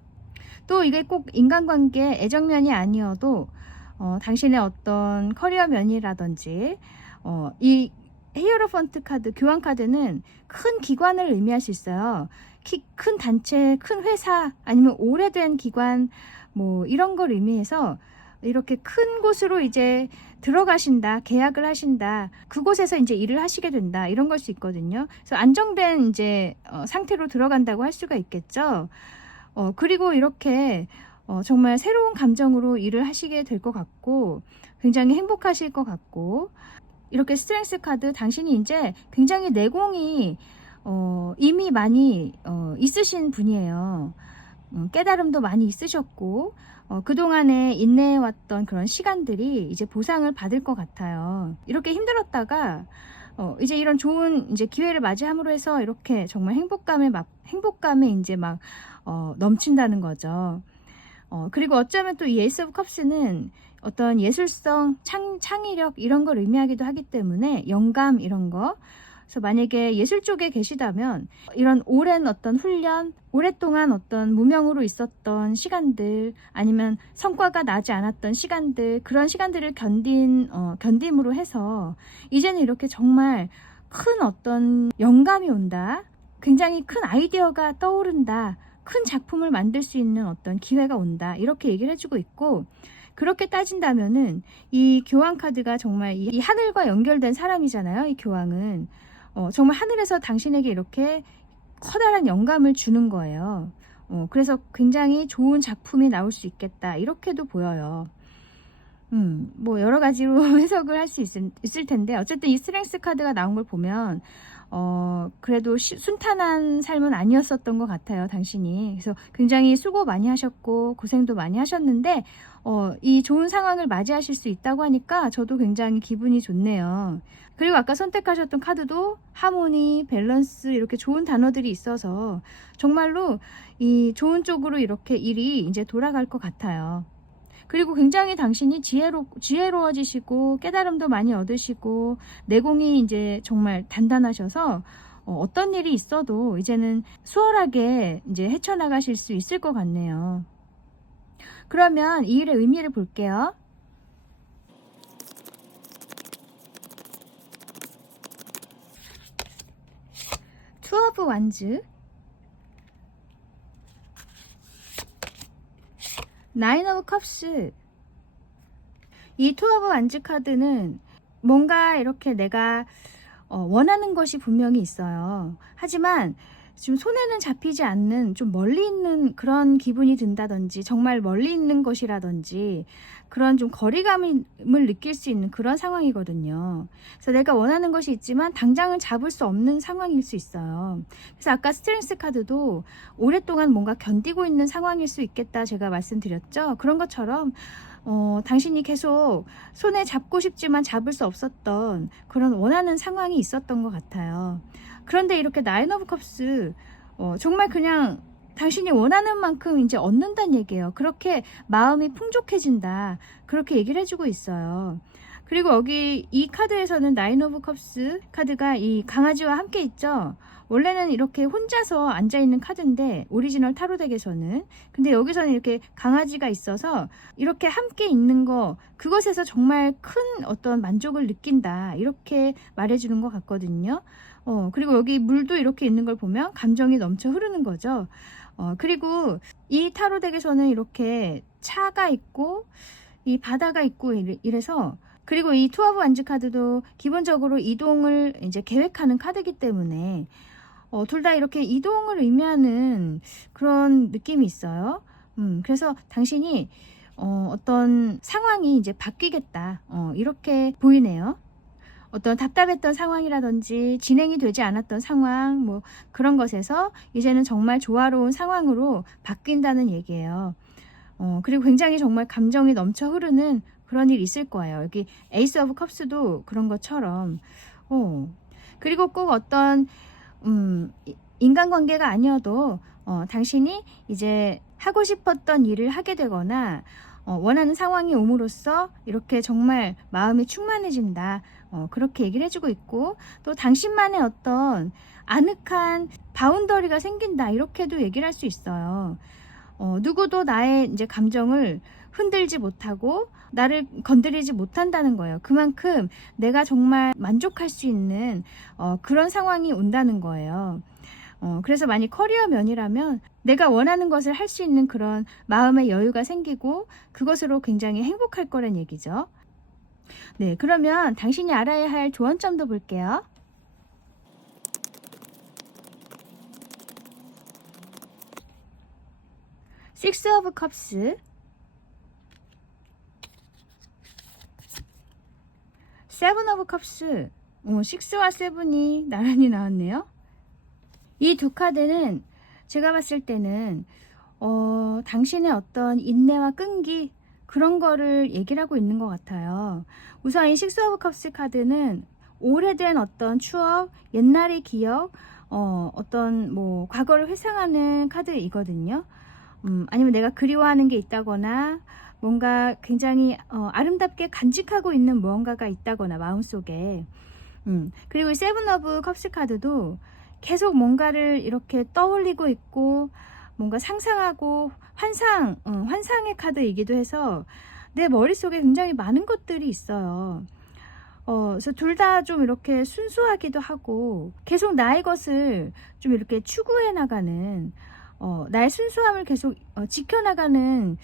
또 이게 꼭 인간관계 애정면이 아니어도 당신의 어떤 커리어 면이라든지 이 히에로펀트 카드, 교환 카드는 큰 기관을 의미할 수 있어요. 큰 단체, 큰 회사, 아니면 오래된 기관, 뭐 이런 걸 의미해서 이렇게 큰 곳으로 이제 들어가신다, 계약을 하신다, 그곳에서 이제 일을 하시게 된다, 이런 걸 수 있거든요. 그래서 안정된 이제 상태로 들어간다고 할 수가 있겠죠. 그리고 이렇게 정말 새로운 감정으로 일을 하시게 될 것 같고, 굉장히 행복하실 것 같고, 이렇게 스트렝스 카드, 당신이 이제 굉장히 내공이 이미 많이 있으신 분이에요. 깨달음도 많이 있으셨고, 그동안에 인내해왔던 그런 시간들이 이제 보상을 받을 것 같아요. 이렇게 힘들었다가 이제 이런 좋은 이제 기회를 맞이함으로 해서 이렇게 정말 행복감에 이제 막 넘친다는 거죠. 그리고 어쩌면 또 이 에이스 오브 컵스는 어떤 예술성, 창의력 이런 걸 의미하기도 하기 때문에, 영감 이런 거. 그래서 만약에 예술 쪽에 계시다면 이런 오랜 어떤 훈련, 오랫동안 어떤 무명으로 있었던 시간들, 아니면 성과가 나지 않았던 시간들, 그런 시간들을 견딤으로 해서 이제는 이렇게 정말 큰 어떤 영감이 온다, 굉장히 큰 아이디어가 떠오른다, 큰 작품을 만들 수 있는 어떤 기회가 온다, 이렇게 얘기를 해주고 있고, 그렇게 따진다면은 이 교황 카드가 정말 이 하늘과 연결된 사람이잖아요. 이 교황은 정말 하늘에서 당신에게 이렇게 커다란 영감을 주는 거예요. 그래서 굉장히 좋은 작품이 나올 수 있겠다, 이렇게도 보여요. 뭐 여러 가지로 해석을 할 수 있을 텐데, 어쨌든 이 스트렝스 카드가 나온 걸 보면 그래도 순탄한 삶은 아니었었던 것 같아요, 당신이. 그래서 굉장히 수고 많이 하셨고 고생도 많이 하셨는데 이 좋은 상황을 맞이하실 수 있다고 하니까 저도 굉장히 기분이 좋네요. 그리고 아까 선택하셨던 카드도 하모니, 밸런스, 이렇게 좋은 단어들이 있어서 정말로 이 좋은 쪽으로 이렇게 일이 이제 돌아갈 것 같아요. 그리고 굉장히 당신이 지혜로워지시고 깨달음도 많이 얻으시고 내공이 이제 정말 단단하셔서 어떤 일이 있어도 이제는 수월하게 이제 헤쳐나가실 수 있을 것 같네요. 그러면 이 일의 의미를 볼게요. 투 오브 완즈, 나인 오브 컵스. 이 투 오브 완즈 카드는 뭔가 이렇게 내가 원하는 것이 분명히 있어요. 하지만 지금 손에는 잡히지 않는, 좀 멀리 있는 그런 기분이 든다든지, 정말 멀리 있는 것이라든지, 그런 좀 거리감을 느낄 수 있는 그런 상황이거든요. 그래서 내가 원하는 것이 있지만 당장은 잡을 수 없는 상황일 수 있어요. 그래서 아까 스트렝스 카드도 오랫동안 뭔가 견디고 있는 상황일 수 있겠다, 제가 말씀드렸죠. 그런 것처럼 당신이 계속 손에 잡고 싶지만 잡을 수 없었던 그런 원하는 상황이 있었던 것 같아요. 그런데 이렇게 나인 오브 컵스, 정말 그냥 당신이 원하는 만큼 이제 얻는다는 얘기예요. 그렇게 마음이 풍족해진다, 그렇게 얘기를 해주고 있어요. 그리고 여기 이 카드에서는 나인 오브 컵스 카드가 이 강아지와 함께 있죠. 원래는 이렇게 혼자서 앉아있는 카드인데, 오리지널 타로덱에서는. 근데 여기서는 이렇게 강아지가 있어서 이렇게 함께 있는 거, 그것에서 정말 큰 어떤 만족을 느낀다, 이렇게 말해주는 것 같거든요. 그리고 여기 물도 이렇게 있는 걸 보면 감정이 넘쳐 흐르는 거죠. 그리고 이 타로덱에서는 이렇게 차가 있고 이 바다가 있고 이래서, 그리고 이 투 오브 완즈 카드도 기본적으로 이동을 이제 계획하는 카드이기 때문에 둘 다 이렇게 이동을 의미하는 그런 느낌이 있어요. 그래서 당신이 어떤 상황이 이제 바뀌겠다, 이렇게 보이네요. 어떤 답답했던 상황이라든지 진행이 되지 않았던 상황, 뭐 그런 것에서 이제는 정말 조화로운 상황으로 바뀐다는 얘기예요. 그리고 굉장히 정말 감정이 넘쳐 흐르는 그런 일 있을 거예요. 여기 에이스 오브 컵스도 그런 것처럼. 그리고 꼭 어떤 인간관계가 아니어도 당신이 이제 하고 싶었던 일을 하게 되거나 원하는 상황이 옴으로써 이렇게 정말 마음이 충만해진다. 그렇게 얘기를 해주고 있고, 또 당신만의 어떤 아늑한 바운더리가 생긴다. 이렇게도 얘기를 할 수 있어요. 누구도 나의 이제 감정을 흔들지 못하고 나를 건드리지 못한다는 거예요. 그만큼 내가 정말 만족할 수 있는 그런 상황이 온다는 거예요. 그래서 만약 커리어 면이라면 내가 원하는 것을 할 수 있는 그런 마음의 여유가 생기고 그것으로 굉장히 행복할 거란 얘기죠. 네, 그러면 당신이 알아야 할 조언점도 볼게요. Six of Cups, Seven of Cups. 6와 7이 나란히 나왔네요. 이 두 카드는 제가 봤을 때는 당신의 어떤 인내와 끈기, 그런 거를 얘기를 하고 있는 것 같아요. 우선 이 식스 오브 컵스 카드는 오래된 어떤 추억, 옛날의 기억, 어떤 뭐 과거를 회상하는 카드이거든요. 아니면 내가 그리워하는 게 있다거나 뭔가 굉장히 아름답게 간직하고 있는 무언가가 있다거나 마음속에. 그리고 이 세븐 오브 컵스 카드도 계속 뭔가를 이렇게 떠올리고 있고 뭔가 상상하고 환상의 카드이기도 해서 내 머릿속에 굉장히 많은 것들이 있어요. 그래서 둘 다 좀 이렇게 순수하기도 하고 계속 나의 것을 좀 이렇게 추구해 나가는, 나의 순수함을 계속 지켜나가는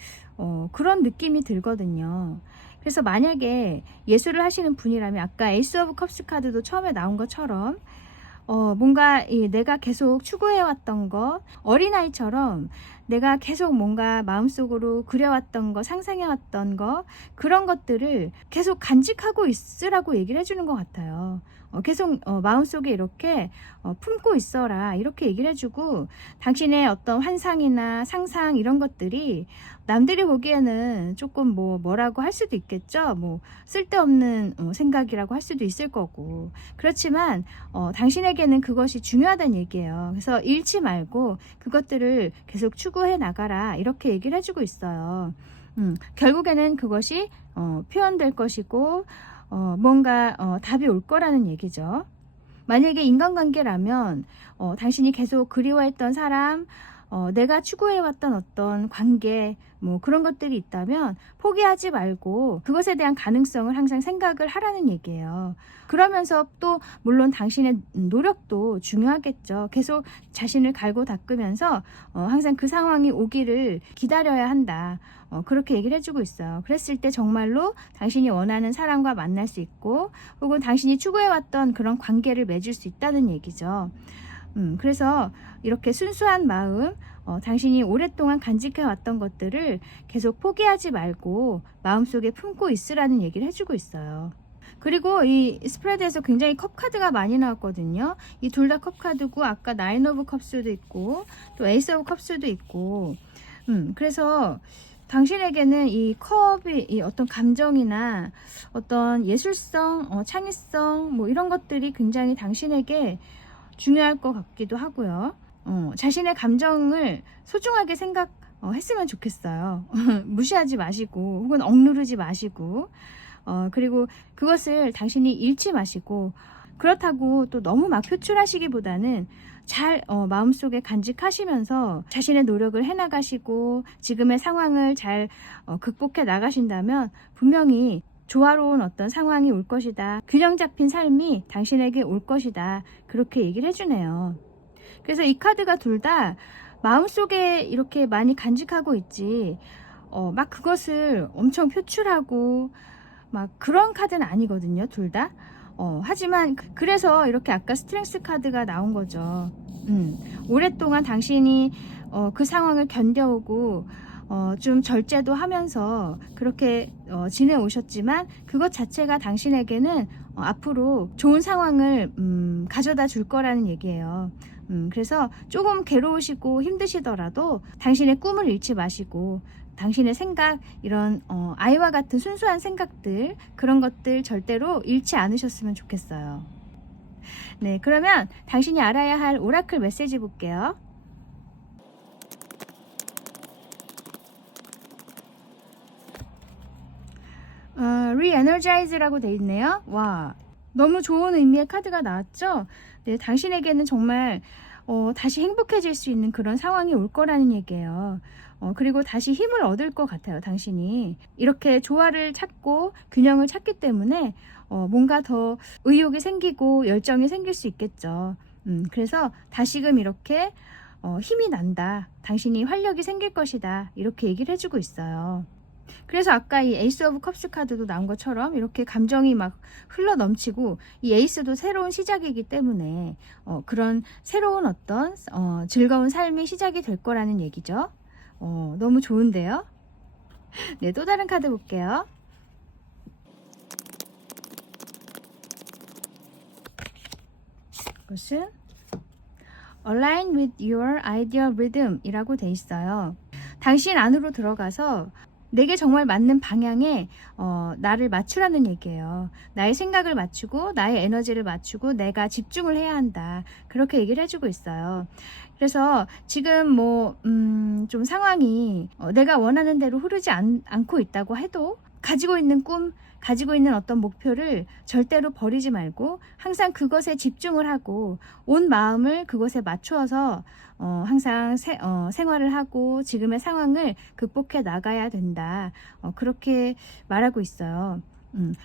그런 느낌이 들거든요. 그래서 만약에 예술을 하시는 분이라면 아까 에이스 오브 컵스 카드도 처음에 나온 것처럼 뭔가 내가 계속 추구해왔던 것, 어린아이처럼 내가 계속 뭔가 마음속으로 그려왔던 거, 상상해왔던 거, 그런 것들을 계속 간직하고 있으라고 얘기를 해주는 것 같아요. 계속 마음속에 이렇게 품고 있어라, 이렇게 얘기를 해주고, 당신의 어떤 환상이나 상상 이런 것들이 남들이 보기에는 조금 뭐라고 할 수도 있겠죠. 뭐 쓸데없는 생각이라고 할 수도 있을 거고, 그렇지만 당신에게는 그것이 중요하다는 얘기예요. 그래서 잃지 말고 그것들을 계속 추구해 나가라, 이렇게 얘기를 해주고 있어요. 결국에는 그것이 표현될 것이고 뭔가 답이 올 거라는 얘기죠. 만약에 인간관계라면 당신이 계속 그리워했던 사람, 내가 추구해왔던 어떤 관계, 뭐 그런 것들이 있다면 포기하지 말고 그것에 대한 가능성을 항상 생각을 하라는 얘기예요. 그러면서 또 물론 당신의 노력도 중요하겠죠. 계속 자신을 갈고 닦으면서 항상 그 상황이 오기를 기다려야 한다. 그렇게 얘기를 해주고 있어요. 그랬을 때 정말로 당신이 원하는 사람과 만날 수 있고 혹은 당신이 추구해왔던 그런 관계를 맺을 수 있다는 얘기죠. 그래서 이렇게 순수한 마음, 당신이 오랫동안 간직해왔던 것들을 계속 포기하지 말고 마음속에 품고 있으라는 얘기를 해주고 있어요. 그리고 이 스프레드에서 굉장히 컵 카드가 많이 나왔거든요. 이 둘 다 컵 카드고 아까 나인 오브 컵스도 있고 또 에이스 오브 컵스도 있고 그래서 당신에게는 이 컵이 이 어떤 감정이나 어떤 예술성, 창의성 뭐 이런 것들이 굉장히 당신에게 중요할 것 같기도 하고요. 자신의 감정을 소중하게 생각했으면 좋겠어요. 무시하지 마시고 혹은 억누르지 마시고 그리고 그것을 당신이 잃지 마시고, 그렇다고 또 너무 막 표출하시기보다는 잘 마음속에 간직하시면서 자신의 노력을 해나가시고 지금의 상황을 잘 극복해 나가신다면 분명히 조화로운 어떤 상황이 올 것이다. 균형 잡힌 삶이 당신에게 올 것이다. 그렇게 얘기를 해주네요. 그래서 이 카드가 둘 다 마음속에 이렇게 많이 간직하고 있지 막 그것을 엄청 표출하고 막 그런 카드는 아니거든요. 둘 다. 하지만 그래서 이렇게 아까 스트렝스 카드가 나온 거죠. 오랫동안 당신이 그 상황을 견뎌오고 좀 절제도 하면서 그렇게 지내오셨지만 그것 자체가 당신에게는 앞으로 좋은 상황을 가져다 줄 거라는 얘기예요. 그래서 조금 괴로우시고 힘드시더라도 당신의 꿈을 잃지 마시고 당신의 생각, 이런 아이와 같은 순수한 생각들, 그런 것들 절대로 잃지 않으셨으면 좋겠어요. 네, 그러면 당신이 알아야 할 오라클 메시지 볼게요. re-energize라고 돼 있네요. 와, 너무 좋은 의미의 카드가 나왔죠? 네, 당신에게는 정말 다시 행복해질 수 있는 그런 상황이 올 거라는 얘기예요. 그리고 다시 힘을 얻을 것 같아요. 당신이 이렇게 조화를 찾고 균형을 찾기 때문에 뭔가 더 의욕이 생기고 열정이 생길 수 있겠죠. 그래서 다시금 이렇게 힘이 난다, 당신이 활력이 생길 것이다, 이렇게 얘기를 해주고 있어요. 그래서 아까 이 에이스 오브 컵스 카드도 나온 것처럼 이렇게 감정이 막 흘러 넘치고, 이 에이스도 새로운 시작이기 때문에 그런 새로운 어떤 즐거운 삶이 시작이 될 거라는 얘기죠. 너무 좋은데요? 네, 또 다른 카드 볼게요. 이것은 Align with your ideal rhythm 이라고 돼 있어요. 당신 안으로 들어가서 내게 정말 맞는 방향에 나를 맞추라는 얘기예요. 나의 생각을 맞추고 나의 에너지를 맞추고 내가 집중을 해야 한다, 그렇게 얘기를 해주고 있어요. 그래서 지금 좀 상황이 내가 원하는 대로 흐르지 않고 있다고 해도 가지고 있는 꿈, 가지고 있는 어떤 목표를 절대로 버리지 말고 항상 그것에 집중을 하고 온 마음을 그것에 맞추어서 항상 생활을 하고 지금의 상황을 극복해 나가야 된다, 그렇게 말하고 있어요.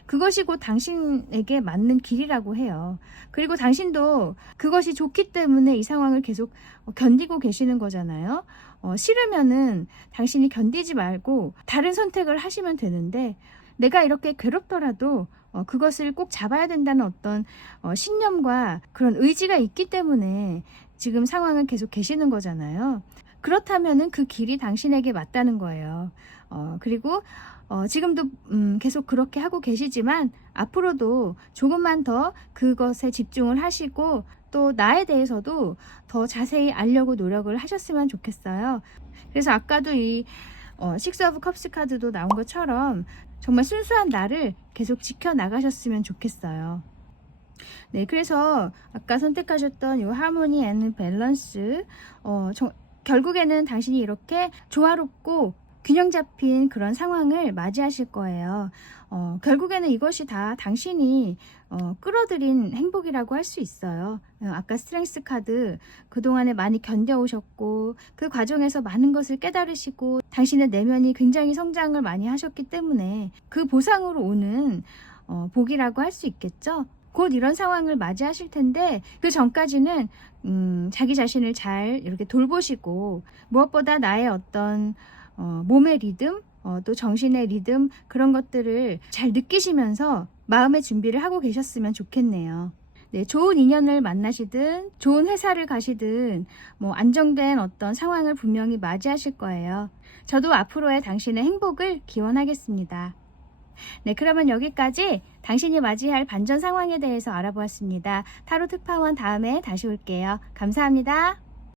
그것이 곧 당신에게 맞는 길이라고 해요. 그리고 당신도 그것이 좋기 때문에 이 상황을 계속 견디고 계시는 거잖아요. 싫으면은 당신이 견디지 말고 다른 선택을 하시면 되는데, 내가 이렇게 괴롭더라도 그것을 꼭 잡아야 된다는 어떤 신념과 그런 의지가 있기 때문에 지금 상황을 계속 계시는 거잖아요. 그렇다면은 그 길이 당신에게 맞다는 거예요. 그리고 지금도 계속 그렇게 하고 계시지만 앞으로도 조금만 더 그것에 집중을 하시고 또 나에 대해서도 더 자세히 알려고 노력을 하셨으면 좋겠어요. 그래서 아까도 이 식스 오브 컵스 카드도 나온 것처럼 정말 순수한 나를 계속 지켜나가셨으면 좋겠어요. 네, 그래서 아까 선택하셨던 이 하모니 앤 밸런스, 결국에는 당신이 이렇게 조화롭고 균형 잡힌 그런 상황을 맞이하실 거예요. 결국에는 이것이 다 당신이 끌어들인 행복이라고 할 수 있어요. 아까 스트렝스 카드, 그동안에 많이 견뎌오셨고 그 과정에서 많은 것을 깨달으시고 당신의 내면이 굉장히 성장을 많이 하셨기 때문에 그 보상으로 오는 복이라고 할 수 있겠죠. 곧 이런 상황을 맞이하실 텐데 그 전까지는 자기 자신을 잘 이렇게 돌보시고 무엇보다 나의 어떤 몸의 리듬, 또 정신의 리듬, 그런 것들을 잘 느끼시면서 마음의 준비를 하고 계셨으면 좋겠네요. 네, 좋은 인연을 만나시든 좋은 회사를 가시든 안정된 어떤 상황을 분명히 맞이하실 거예요. 저도 앞으로의 당신의 행복을 기원하겠습니다. 네, 그러면 여기까지 당신이 맞이할 반전 상황에 대해서 알아보았습니다. 타로 특파원 다음에 다시 올게요. 감사합니다.